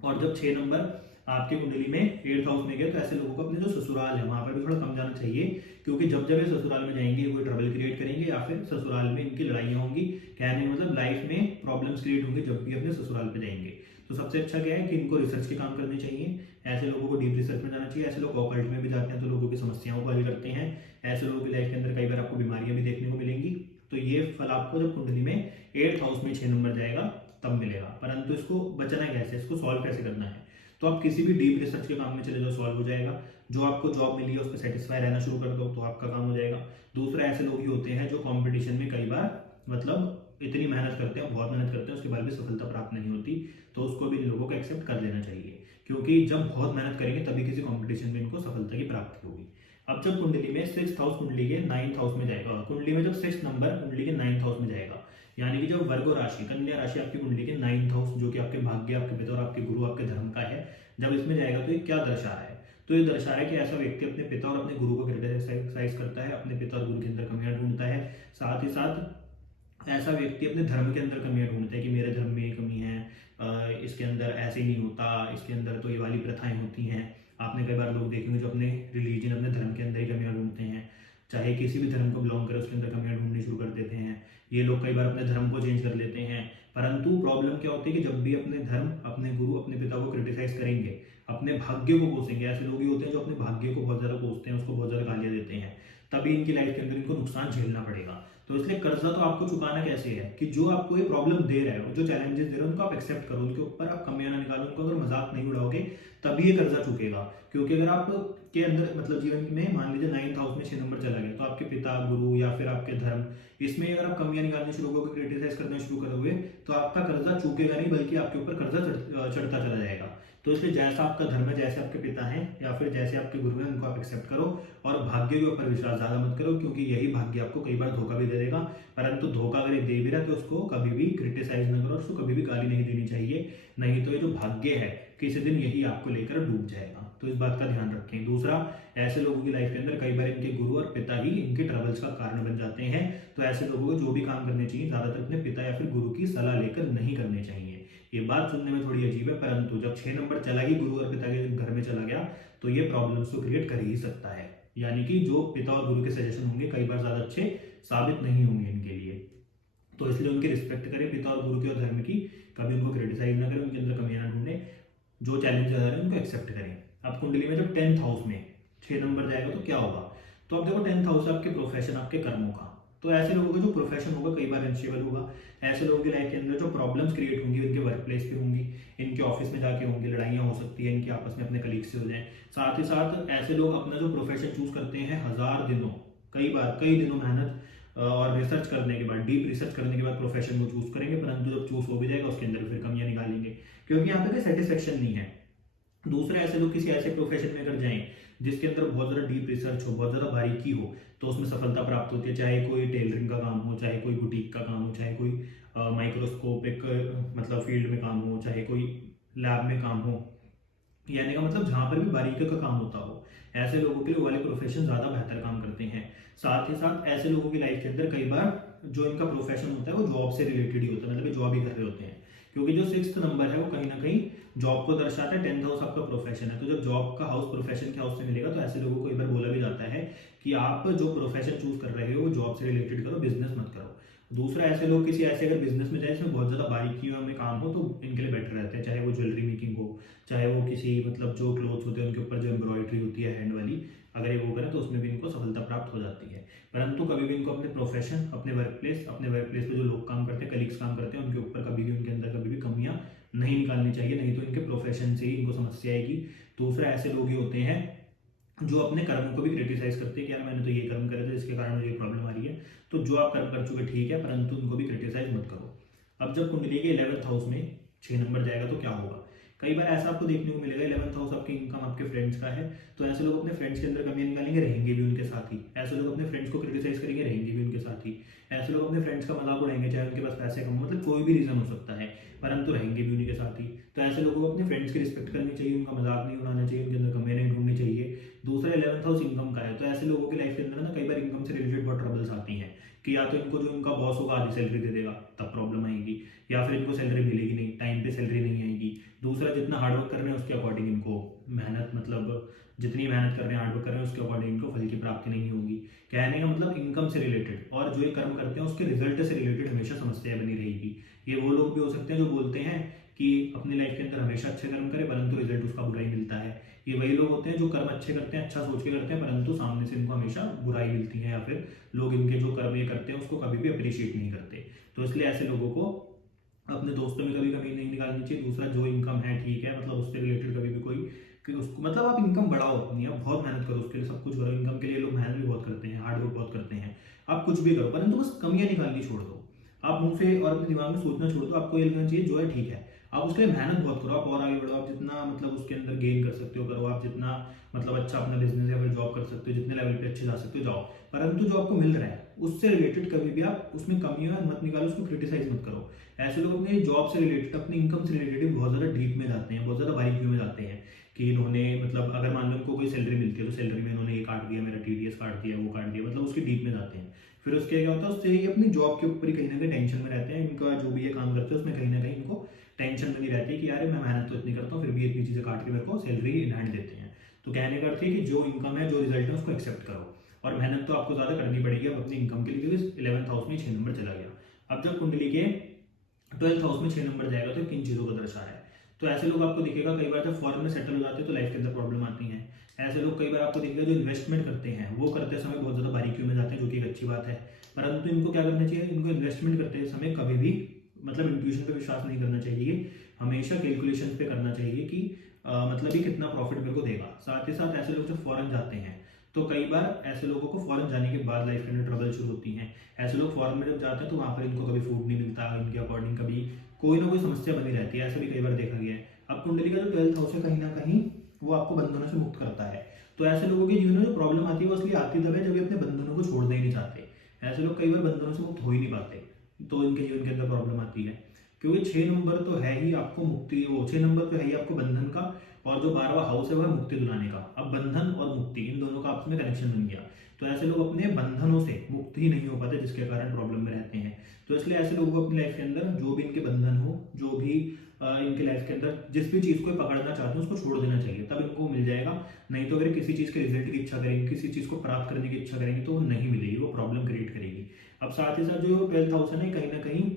और जब 6 नंबर आपकी कुंडली में 8th हाउस में गए तो ऐसे लोगों को अपने जो ससुराल है वहां पर भी थोड़ा कम जाना चाहिए, क्योंकि जब जब ये ससुराल में जाएंगे कोई ट्रबल क्रिएट करेंगे या फिर ससुराल में इनकी लड़ाइयाँ होंगी। कहने मतलब लाइफ में प्रॉब्लम्स क्रिएट होंगे जब भी अपने ससुराल पे जाएंगे। तो सबसे अच्छा क्या है कि इनको रिसर्च के काम करने चाहिए। ऐसे लोगों को डीप रिसर्च में जाना चाहिए। ऐसे लोग ऑकल्ट में भी जाते हैं तो लोगों की समस्याओं को हल करते हैं। ऐसे लोगों की लाइफ के अंदर कई बार आपको बीमारियां भी देखने को मिलेंगी। तो ये फल आपको जब कुंडली में 8th हाउस में 6 नंबर जाएगा तब मिलेगा। परंतु इसको बचना कैसे, इसको सॉल्व कैसे करना है? तो आप किसी भी डीप रिसर्च के काम में चले जाओ, सॉल्व हो जाएगा। जो आपको जॉब मिली है उस पर सेटिस्फाई रहना शुरू कर दो तो आपका काम हो जाएगा। दूसरा, ऐसे लोग ही होते हैं जो कंपटीशन में कई बार मतलब इतनी मेहनत करते हैं, बहुत मेहनत करते हैं, उसके बाद भी सफलता प्राप्त नहीं होती। तो उसको भी इन लोगों को एक्सेप्ट कर लेना चाहिए, क्योंकि जब बहुत मेहनत करेंगे तभी किसी कंपटीशन में इनको सफलता की प्राप्ति होगी। अब जब कुंडली में 6th हाउस कुंडली के 9th हाउस में जाएगा, कुंडली में जब 6 नंबर कुंडली के 9th हाउस में जाएगा, यानी कि जब वर्गो राशि, कन्या राशि आपकी कुंडली के 9th हाउस जो कि आपके भाग्य, आपके पिता और आपके गुरु, आपके धर्म का है, जब इसमें जाएगा तो ये क्या दर्शा रहा है? तो ये दर्शा रहा है कि ऐसा व्यक्ति अपने पिता और अपने गुरु को क्रिटिसाइज करता है, अपने पिता और गुरु के अंदर कमियां ढूंढता है। साथ ही साथ ऐसा व्यक्ति अपने धर्म के अंदर कमियां ढूंढता है कि मेरे धर्म में ये कमी है, इसके अंदर ऐसे नहीं होता, इसके अंदर तो ये वाली प्रथाएं होती हैं। आपने कई बार लोग देखेंगे जो अपने रिलीजन, अपने धर्म के अंदर ही कमियां ढूंढते हैं, चाहे किसी भी धर्म को बिलोंग करे उसके अंदर कमियां ढूंढनी शुरू कर देते हैं। ये लोग कई बार अपने धर्म को चेंज कर लेते हैं। परंतु प्रॉब्लम क्या होती है कि जब भी अपने धर्म, अपने गुरु, अपने पिता को क्रिटिसाइज करेंगे, अपने भाग्य को कोसेंगे, ऐसे लोग ही होते हैं जो अपने भाग्य को बहुत ज़्यादा कोसते हैं, उसको बहुत ज़्यादा गालियाँ देते हैं, तभी इनकी लाइफ के अंदर इनको नुकसान झेलना पड़ेगा। तो इसलिए कर्जा तो आपको चुकाना कैसे है कि जो आपको ये प्रॉब्लम दे रहा है, जो चैलेंजेस दे रहे हैं, उनको आप एक्सेप्ट करो, उनके ऊपर आप कमियां ना निकालो, उनको अगर मजाक नहीं उड़ाओगे तभी ये कर्जा चुकेगा। क्योंकि अगर आप के अंदर मतलब जीवन में मान लीजिए 9th हाउस में 6 नंबर चला गया, तो आपके पिता, गुरु या फिर आपके धर्म, इसमें अगर आप कमियां निकालनी शुरू करोगे, क्रिटिसाइज करना शुरू करोगे, तो आपका कर्जा चूकेगा नहीं, बल्कि आपके ऊपर कर्जा चढ़ता चला जाएगा। तो इसलिए जैसा आपका धर्म है, जैसे आपके पिता हैं या फिर जैसे आपके गुरु हैं, उनको आप एक्सेप्ट करो और भाग्य के ऊपर विश्वास ज्यादा मत करो, क्योंकि यही भाग्य आपको कई बार धोखा भी दे देगा। परंतु धोखा अगर ये दे भी रहा है तो उसको कभी भी क्रिटिसाइज ना करो, उसको कभी भी गाली नहीं देनी चाहिए, नहीं तो ये जो भाग्य है किसी दिन यही आपको लेकर डूब जाएगा। तो इस बात का ध्यान रखें। दूसरा, ऐसे लोगों की लाइफ के अंदर कई बार इनके गुरु और पिता ही इनके ट्रबल्स का कारण बन जाते हैं। तो ऐसे लोगों को जो भी काम करने चाहिए ज्यादातर अपने पिता या फिर गुरु की सलाह लेकर नहीं करने चाहिए। ये बात सुनने में थोड़ी अजीब है, परंतु जब 6 नंबर चला ही गुरु और पिता के घर में चला गया, तो ये प्रॉब्लम्स को क्रिएट कर ही सकता है। यानी कि जो पिता और गुरु के सजेशन होंगे कई बार ज्यादा अच्छे साबित नहीं होंगे इनके लिए। तो इसलिए उनकी रिस्पेक्ट करें, पिता और गुरु की और धर्म की, कभी उनको क्रिटिसाइज ना करें, उनके अंदर कमियां ना ढूंढें, जो चैलेंजेस आ रहे हैं उनको एक्सेप्ट करें। अब कुंडली में जब 10th हाउस में 6 नंबर जाएगा तो क्या होगा, तो अब देखो 10th हाउस है आपके प्रोफेशन, आपके कर्मों का। तो ऐसे लोगों का जो प्रोफेशन होगा कई बार अनस्टेबल होगा। ऐसे लोगों की लाइफ के अंदर जो प्रॉब्लम्स क्रिएट होंगी उनके वर्क प्लेस पे होंगी, इनके ऑफिस में जाके होंगी, लड़ाइयाँ हो सकती है इनके आपस में, अपने कलीग से हो जाए। साथ ही साथ ऐसे लोग अपना जो प्रोफेशन चूज करते हैं 1000 दिनों, कई दिनों मेहनत और रिसर्च करने के बाद, डीप रिसर्च करने के बाद प्रोफेशन को चूज करेंगे, परंतु जब चूज हो भी जाएगा उसके अंदर फिर कमियां निकालेंगे, क्योंकि यहाँ पे कोई सेटिस्फेक्शन नहीं है। दूसरे, ऐसे लोग किसी ऐसे प्रोफेशन में अगर जाएं जिसके अंदर बहुत ज़्यादा डीप रिसर्च हो, बहुत ज़्यादा बारीकी हो, तो उसमें सफलता प्राप्त होती है। चाहे कोई टेलरिंग का काम हो, चाहे कोई बुटीक का काम हो, चाहे कोई माइक्रोस्कोपिक मतलब फील्ड में काम हो, चाहे कोई लैब में काम हो, यानी का मतलब जहाँ पर भी बारीकी का काम होता हो, ऐसे लोगों के लिए वो वाले प्रोफेशन ज़्यादा बेहतर काम करते हैं। साथ ही साथ ऐसे लोगों की लाइफ के अंदर कई बार जो इनका प्रोफेशन होता है वो जॉब से रिलेटेड ही होता है, मतलब जॉब ही कर रहे होते हैं, क्योंकि जो 6th नंबर है वो कहीं ना कहीं जॉब को दर्शाता है। 10th हाउस आपका प्रोफेशन है, तो जब जॉब का हाउस प्रोफेशन के हाउस से मिलेगा, तो ऐसे लोगों को कई बार बोला भी जाता है कि आप जो प्रोफेशन चूज कर रहे हो वो जॉब से रिलेटेड करो, बिजनेस मत करो। दूसरा, ऐसे लोग किसी ऐसे अगर बिजनेस में जाए इसमें बहुत ज़्यादा बारीकियों में काम हो, तो इनके लिए बेटर रहता है, चाहे वो ज्वेलरी मेकिंग हो, चाहे वो किसी मतलब जो क्लोथ्स होते हैं उनके ऊपर जो एम्ब्रॉयडरी होती है हैंड वाली, अगर ये वो करें तो उसमें भी इनको सफलता प्राप्त हो जाती है। परंतु कभी भी इनको अपने प्रोफेशन, अपने वर्क प्लेस पे जो लोग काम करते हैं, कलीग्स काम करते हैं, उनके ऊपर कभी भी, उनके अंदर कभी भी कमियां नहीं निकालनी चाहिए, नहीं तो इनके प्रोफेशन से ही इनको समस्या आएगी। दूसरा, ऐसे लोग ही होते हैं जो अपने कर्मों को भी क्रिटिसाइज करते हैं कि यार मैंने तो ये कर्म करे थे, इसके कारण मुझे ये प्रॉब्लम आ रही है। तो जो आप कर्म कर चुके ठीक है, परंतु उनको भी क्रिटिसाइज मत करो। अब जब कुंडली के 11th हाउस में 6 नंबर जाएगा तो क्या होगा, कई बार ऐसा आपको देखने को मिलेगा 11th हाउस आपके इनकम, आपके फ्रेंड्स का है, तो ऐसे लोग अपने फ्रेंड्स के अंदर कमियां निकालेंगे, रहेंगे भी उनके साथ ही। ऐसे लोग अपने फ्रेंड्स को क्रिटिसाइज करेंगे, रहेंगे भी उनके साथ ही। ऐसे लोग अपने फ्रेंड्स का मजाक उड़ाएंगे, चाहे उनके पास पैसे कम हो, मतलब कोई भी रीजन हो सकता है, परंतु रहेंगे भी उन्हीं के साथ ही। तो ऐसे लोगों को अपने फ्रेंड्स की रिस्पेक्ट करनी चाहिए, उनका मजाक नहीं उड़ाना चाहिए, उनके अंदर कमियां नहीं ढूंढनी चाहिए। दूसरा, 11th हाउस इनकम का है, तो ऐसे लोगों की लाइफ के अंदर ना कई बार इनकम से रिलेटेड बहुत ट्रबल्स आती हैं कि या तो इनको जो इनका बॉस होगा आधी सैलरी दे देगा, तब प्रॉब्लम आएगी, या फिर इनको सैलरी मिलेगी नहीं, टाइम पे सैलरी नहीं आएगी। दूसरा, जितना हार्डवर्क कर रहे हैं उसके अकॉर्डिंग इनको मेहनत, मतलब जितनी मेहनत कर रहे हैं, हार्डवर्क कर रहे हैं, उसके अकॉर्डिंग इनको फल की प्राप्ति नहीं होगी। कहने का मतलब इनकम से रिलेटेड और जो ये कर्म करते हैं उसके रिजल्ट से रिलेटेड हमेशा समस्या बनी रहेगी। ये वो लोग भी हो सकते हैं जो बोलते हैं कि अपनी लाइफ के अंदर हमेशा अच्छे कर्म करे, परंतु रिजल्ट उसका बुरा ही मिलता है। ये वही लोग होते हैं जो कर्म अच्छे करते हैं, अच्छा सोच के करते हैं, परंतु सामने से इनको हमेशा बुराई मिलती है, या फिर लोग इनके जो कर्म ये करते हैं उसको कभी भी अप्रिशिएट नहीं करते। तो इसलिए ऐसे लोगों को अपने दोस्तों में कभी कमी नहीं निकालनी चाहिए। दूसरा, जो इनकम है ठीक है, मतलब उससे रिलेटेड कभी भी कोई कि उसको मतलब आप इनकम बढ़ाओ अपनी, आप बहुत मेहनत करो उसके लिए, सब कुछ करो। इनकम के लिए लोग मेहनत भी बहुत करते हैं, हार्डवर्क बहुत करते हैं, आप कुछ भी करो, परंतु बस कमियां निकालनी छोड़ दो। आप मुंह से और अपने दिमाग में सोचना छोड़ दो, आपको ये लगना चाहिए जो है ठीक है। आप उसके लिए मेहनत बहुत करो, आप और आगे बढ़ो, आप जितना मतलब उसके अंदर गेन कर सकते हो करो, आप जितना मतलब अच्छा अपना बिजनेस या फिर जॉब कर सकते हो, जितने लेवल पे अच्छे जा सकते हो जाओ, परंतु जो आपको मिल रहा है उससे रिलेटेड कभी भी आप उसमें कमियां मत निकालो, उसको क्रिटिसाइज मत करो। ऐसे लोग अपने जॉब से रिलेटेड, अपनी इनकम से रिलेटेड बहुत ज्यादा डीप में जाते हैं, बहुत ज्यादा बारीकियों में जाते हैं कि इन्होंने मतलब अगर मान लो उनको कोई सैलरी मिलती है तो सैलरी में इन्होंने ये काट दिया, मेरा टीडीएस काट दिया, वो काट दिया, मतलब उसके डीप में जाते हैं। फिर उसके क्या होता है, उससे ये अपनी जॉब के ऊपर ही कहीं ना कहीं टेंशन में रहते हैं। इनका जो भी ये काम करते हैं उसमें कहीं ना कहीं इनको टेंशन बनी रहती है कि यार मैं मेहनत तो इतनी करता हूँ, फिर भी इतनी चीजें काट के मेरे को सैलरी इन हैंड देते हैं। तो कहने का अर्थ है कि जो इनकम है, जो रिजल्ट है, उसको एक्सेप्ट करो, और मेहनत तो आपको ज्यादा करनी पड़ेगी अब अपनी इनकम के लिए, क्योंकि 11th हाउस में 6 नंबर चला गया। अब जब कुंडली के 12th हाउस में 6 नंबर जाएगा तो किन चीज़ों को दर्शा रहा है। तो ऐसे लोग आपको दिखेगा कई बार जब फॉरेन में सेटल हो जाते हैं तो लाइफ के अंदर प्रॉब्लम आती है। ऐसे लोग कई बार आपको दिखेगा जो इन्वेस्टमेंट करते हैं वो करते समय बहुत ज़्यादा बारीकियों में जाते हैं, जो कि एक अच्छी बात है। परंतु इनको क्या करना चाहिए, इनको इन्वेस्टमेंट करते समय कभी भी मतलब इंट्यूशन पे विश्वास नहीं करना चाहिए, हमेशा कैलकुलेशन पे करना चाहिए कि मतलब ये कितना प्रॉफिट मेरे को देगा। साथ ही साथ ऐसे लोग जो फॉरेन जाते हैं तो कई बार ऐसे लोगों को फॉरेन जाने के बाद लाइफ के अंदर ट्रबल शुरू होती हैं। ऐसे लोग फॉरेन में जब जाते हैं तो वहाँ पर इनको कभी फूड नहीं मिलता, इनके अकॉर्डिंग कभी कोई ना कोई समस्या बनी रहती है, ऐसा भी कई बार देखा गया है। अब कुंडली का जो 12th हाउस है कहीं ना कहीं वो आपको बंधनों से मुक्त करता है। तो ऐसे लोगों के जीवन में जो प्रॉब्लम आती है वो असली आती तब है जब ये अपने बंधनों को छोड़ना ही नहीं चाहते। ऐसे लोग कई बार बंधनों से मुक्त हो ही नहीं पाते, तो इनके जीवन के अंदर प्रॉब्लम आती है। क्योंकि 6 नंबर तो है ही आपको मुक्ति, वो 6 नंबर तो है ही आपको बंधन का, और जो 12वां हाउस है वो है मुक्ति दिलाने का। अब बंधन और मुक्ति इन दोनों का आपस में कनेक्शन बन गया, तो ऐसे लोग अपने बंधनों से मुक्त ही नहीं हो पाते, जिसके कारण प्रॉब्लम में रहते हैं। तो इसलिए ऐसे लोगों को अपनी लाइफ के अंदर जो भी इनके बंधन हो, जो भी इनके लाइफ के अंदर जिस भी चीज़ को पकड़ना चाहते हैं उसको छोड़ देना चाहिए, तब इनको मिल जाएगा। नहीं तो अगर किसी चीज़ के रिजल्ट की इच्छा करेंगे, किसी चीज़ को प्राप्त करने की इच्छा करेंगे तो वो नहीं मिलेगी, वो प्रॉब्लम क्रिएट करेगी। अब साथ ही साथ जो 12th हाउस है ना, कहीं ना कहीं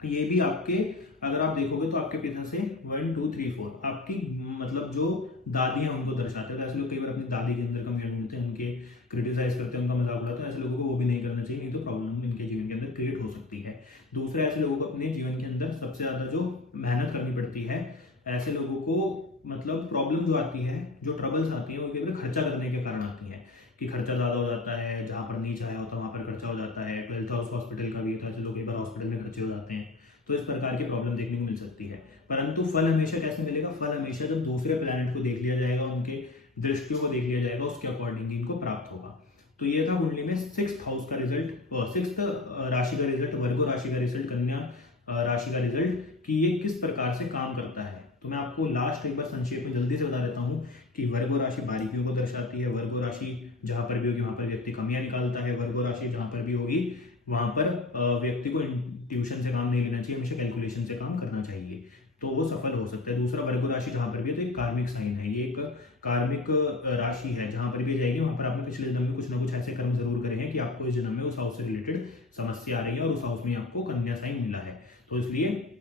ये भी आपके, अगर आप देखोगे तो आपके पिता से 1 2 3 4 आपकी मतलब जो दादी हैं उनको दर्शाते हैं। तो ऐसे लोग कई बार अपनी दादी के अंदर कमियां ढूंढते हैं, उनके क्रिटिसाइज करते हैं, उनका मजाक उड़ाते हैं। ऐसे लोगों को वो भी नहीं करना चाहिए, नहीं तो प्रॉब्लम इनके जीवन के अंदर क्रिएट हो सकती है। दूसरा, ऐसे लोगों को अपने जीवन के अंदर सबसे ज़्यादा जो मेहनत करनी पड़ती है, ऐसे लोगों को मतलब प्रॉब्लम जो आती है, जो ट्रबल्स आती है वो केवल खर्चा करने के कारण आती है, कि खर्चा ज़्यादा हो जाता है, जहाँ पर नहीं चाहे होता वहाँ पर खर्चा हो जाता है। 12th हाउस हॉस्पिटल का भी है, तो ऐसे लोग कई बार हॉस्पिटल में खर्चे हो जाते हैं। तो इस प्रकार की प्रॉब्लम देखने को मिल सकती है। परंतु फल हमेशा कैसे मिलेगा, फल हमेशा जब दूसरे प्लैनेट को देख लिया जाएगा, उनके दृष्टियों को देख लिया जाएगा, उसके अकॉर्डिंग इनको प्राप्त होगा। तो ये था कुंडली में 6th हाउस का रिजल्ट, 6th राशि का रिजल्ट, वर्गो राशि का रिजल्ट, कन्या राशि का रिजल्ट, कि ये किस प्रकार से काम करता है। तो मैं आपको लास्ट एक बार संक्षेप में जल्दी से बता देता हूँ कि वर्गो राशि बारीकियों को दर्शाती है। वर्गो राशि जहाँ पर भी होगी वहाँ पर व्यक्ति कमियां निकालता है। वर्गो राशि जहाँ पर भी होगी वहाँ पर व्यक्ति को ट्यूशन से काम नहीं लेना चाहिए, हमेशा कैलकुलेशन से काम करना चाहिए, तो वो सफल हो सकता है। दूसरा, वर्गो राशि जहाँ पर भी है तो एक कार्मिक साइन है, ये एक कार्मिक राशि है, जहाँ पर भी जाएगी वहाँ पर आपने पिछले जन्म में कुछ ना कुछ ऐसे कर्म जरूर करे हैं कि आपको इस जन्म में उस हाउस से रिलेटेड समस्या आ रही है और उस हाउस में आपको कन्या साइन मिला है। तो इसलिए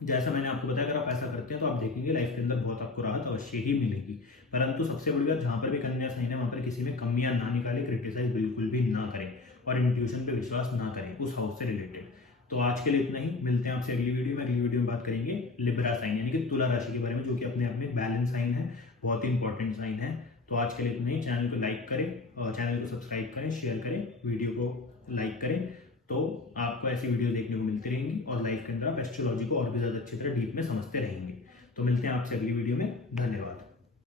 जैसा मैंने आपको बताया, अगर आप ऐसा करते हैं तो आप देखेंगे लाइफ के अंदर बहुत आपको राहत अवश्य ही मिलेगी। परंतु सबसे बड़ी बात, जहाँ पर भी कन्या साइन है वहाँ पर किसी में कमियां ना निकालें, क्रिटिसाइज बिल्कुल भी ना करें और इंट्यूशन पे विश्वास ना करें उस हाउस से रिलेटेड। तो आज के लिए इतना ही, मिलते हैं आपसे अगली वीडियो में। अगली वीडियो में बात करेंगे लिब्रा साइन यानी कि तुला राशि के बारे में, जो कि अपने आप में बैलेंस साइन है, बहुत ही इंपॉर्टेंट साइन है। तो आज के लिए इतना ही। चैनल को लाइक करें और चैनल को सब्सक्राइब करें, शेयर करें, वीडियो को लाइक करें, तो आपको ऐसी वीडियो देखने को मिलती रहेंगी और लाइफ के अंदर आप एस्ट्रोलॉजी को और भी ज़्यादा अच्छी तरह डीप में समझते रहेंगे। तो मिलते हैं आपसे अगली वीडियो में। धन्यवाद।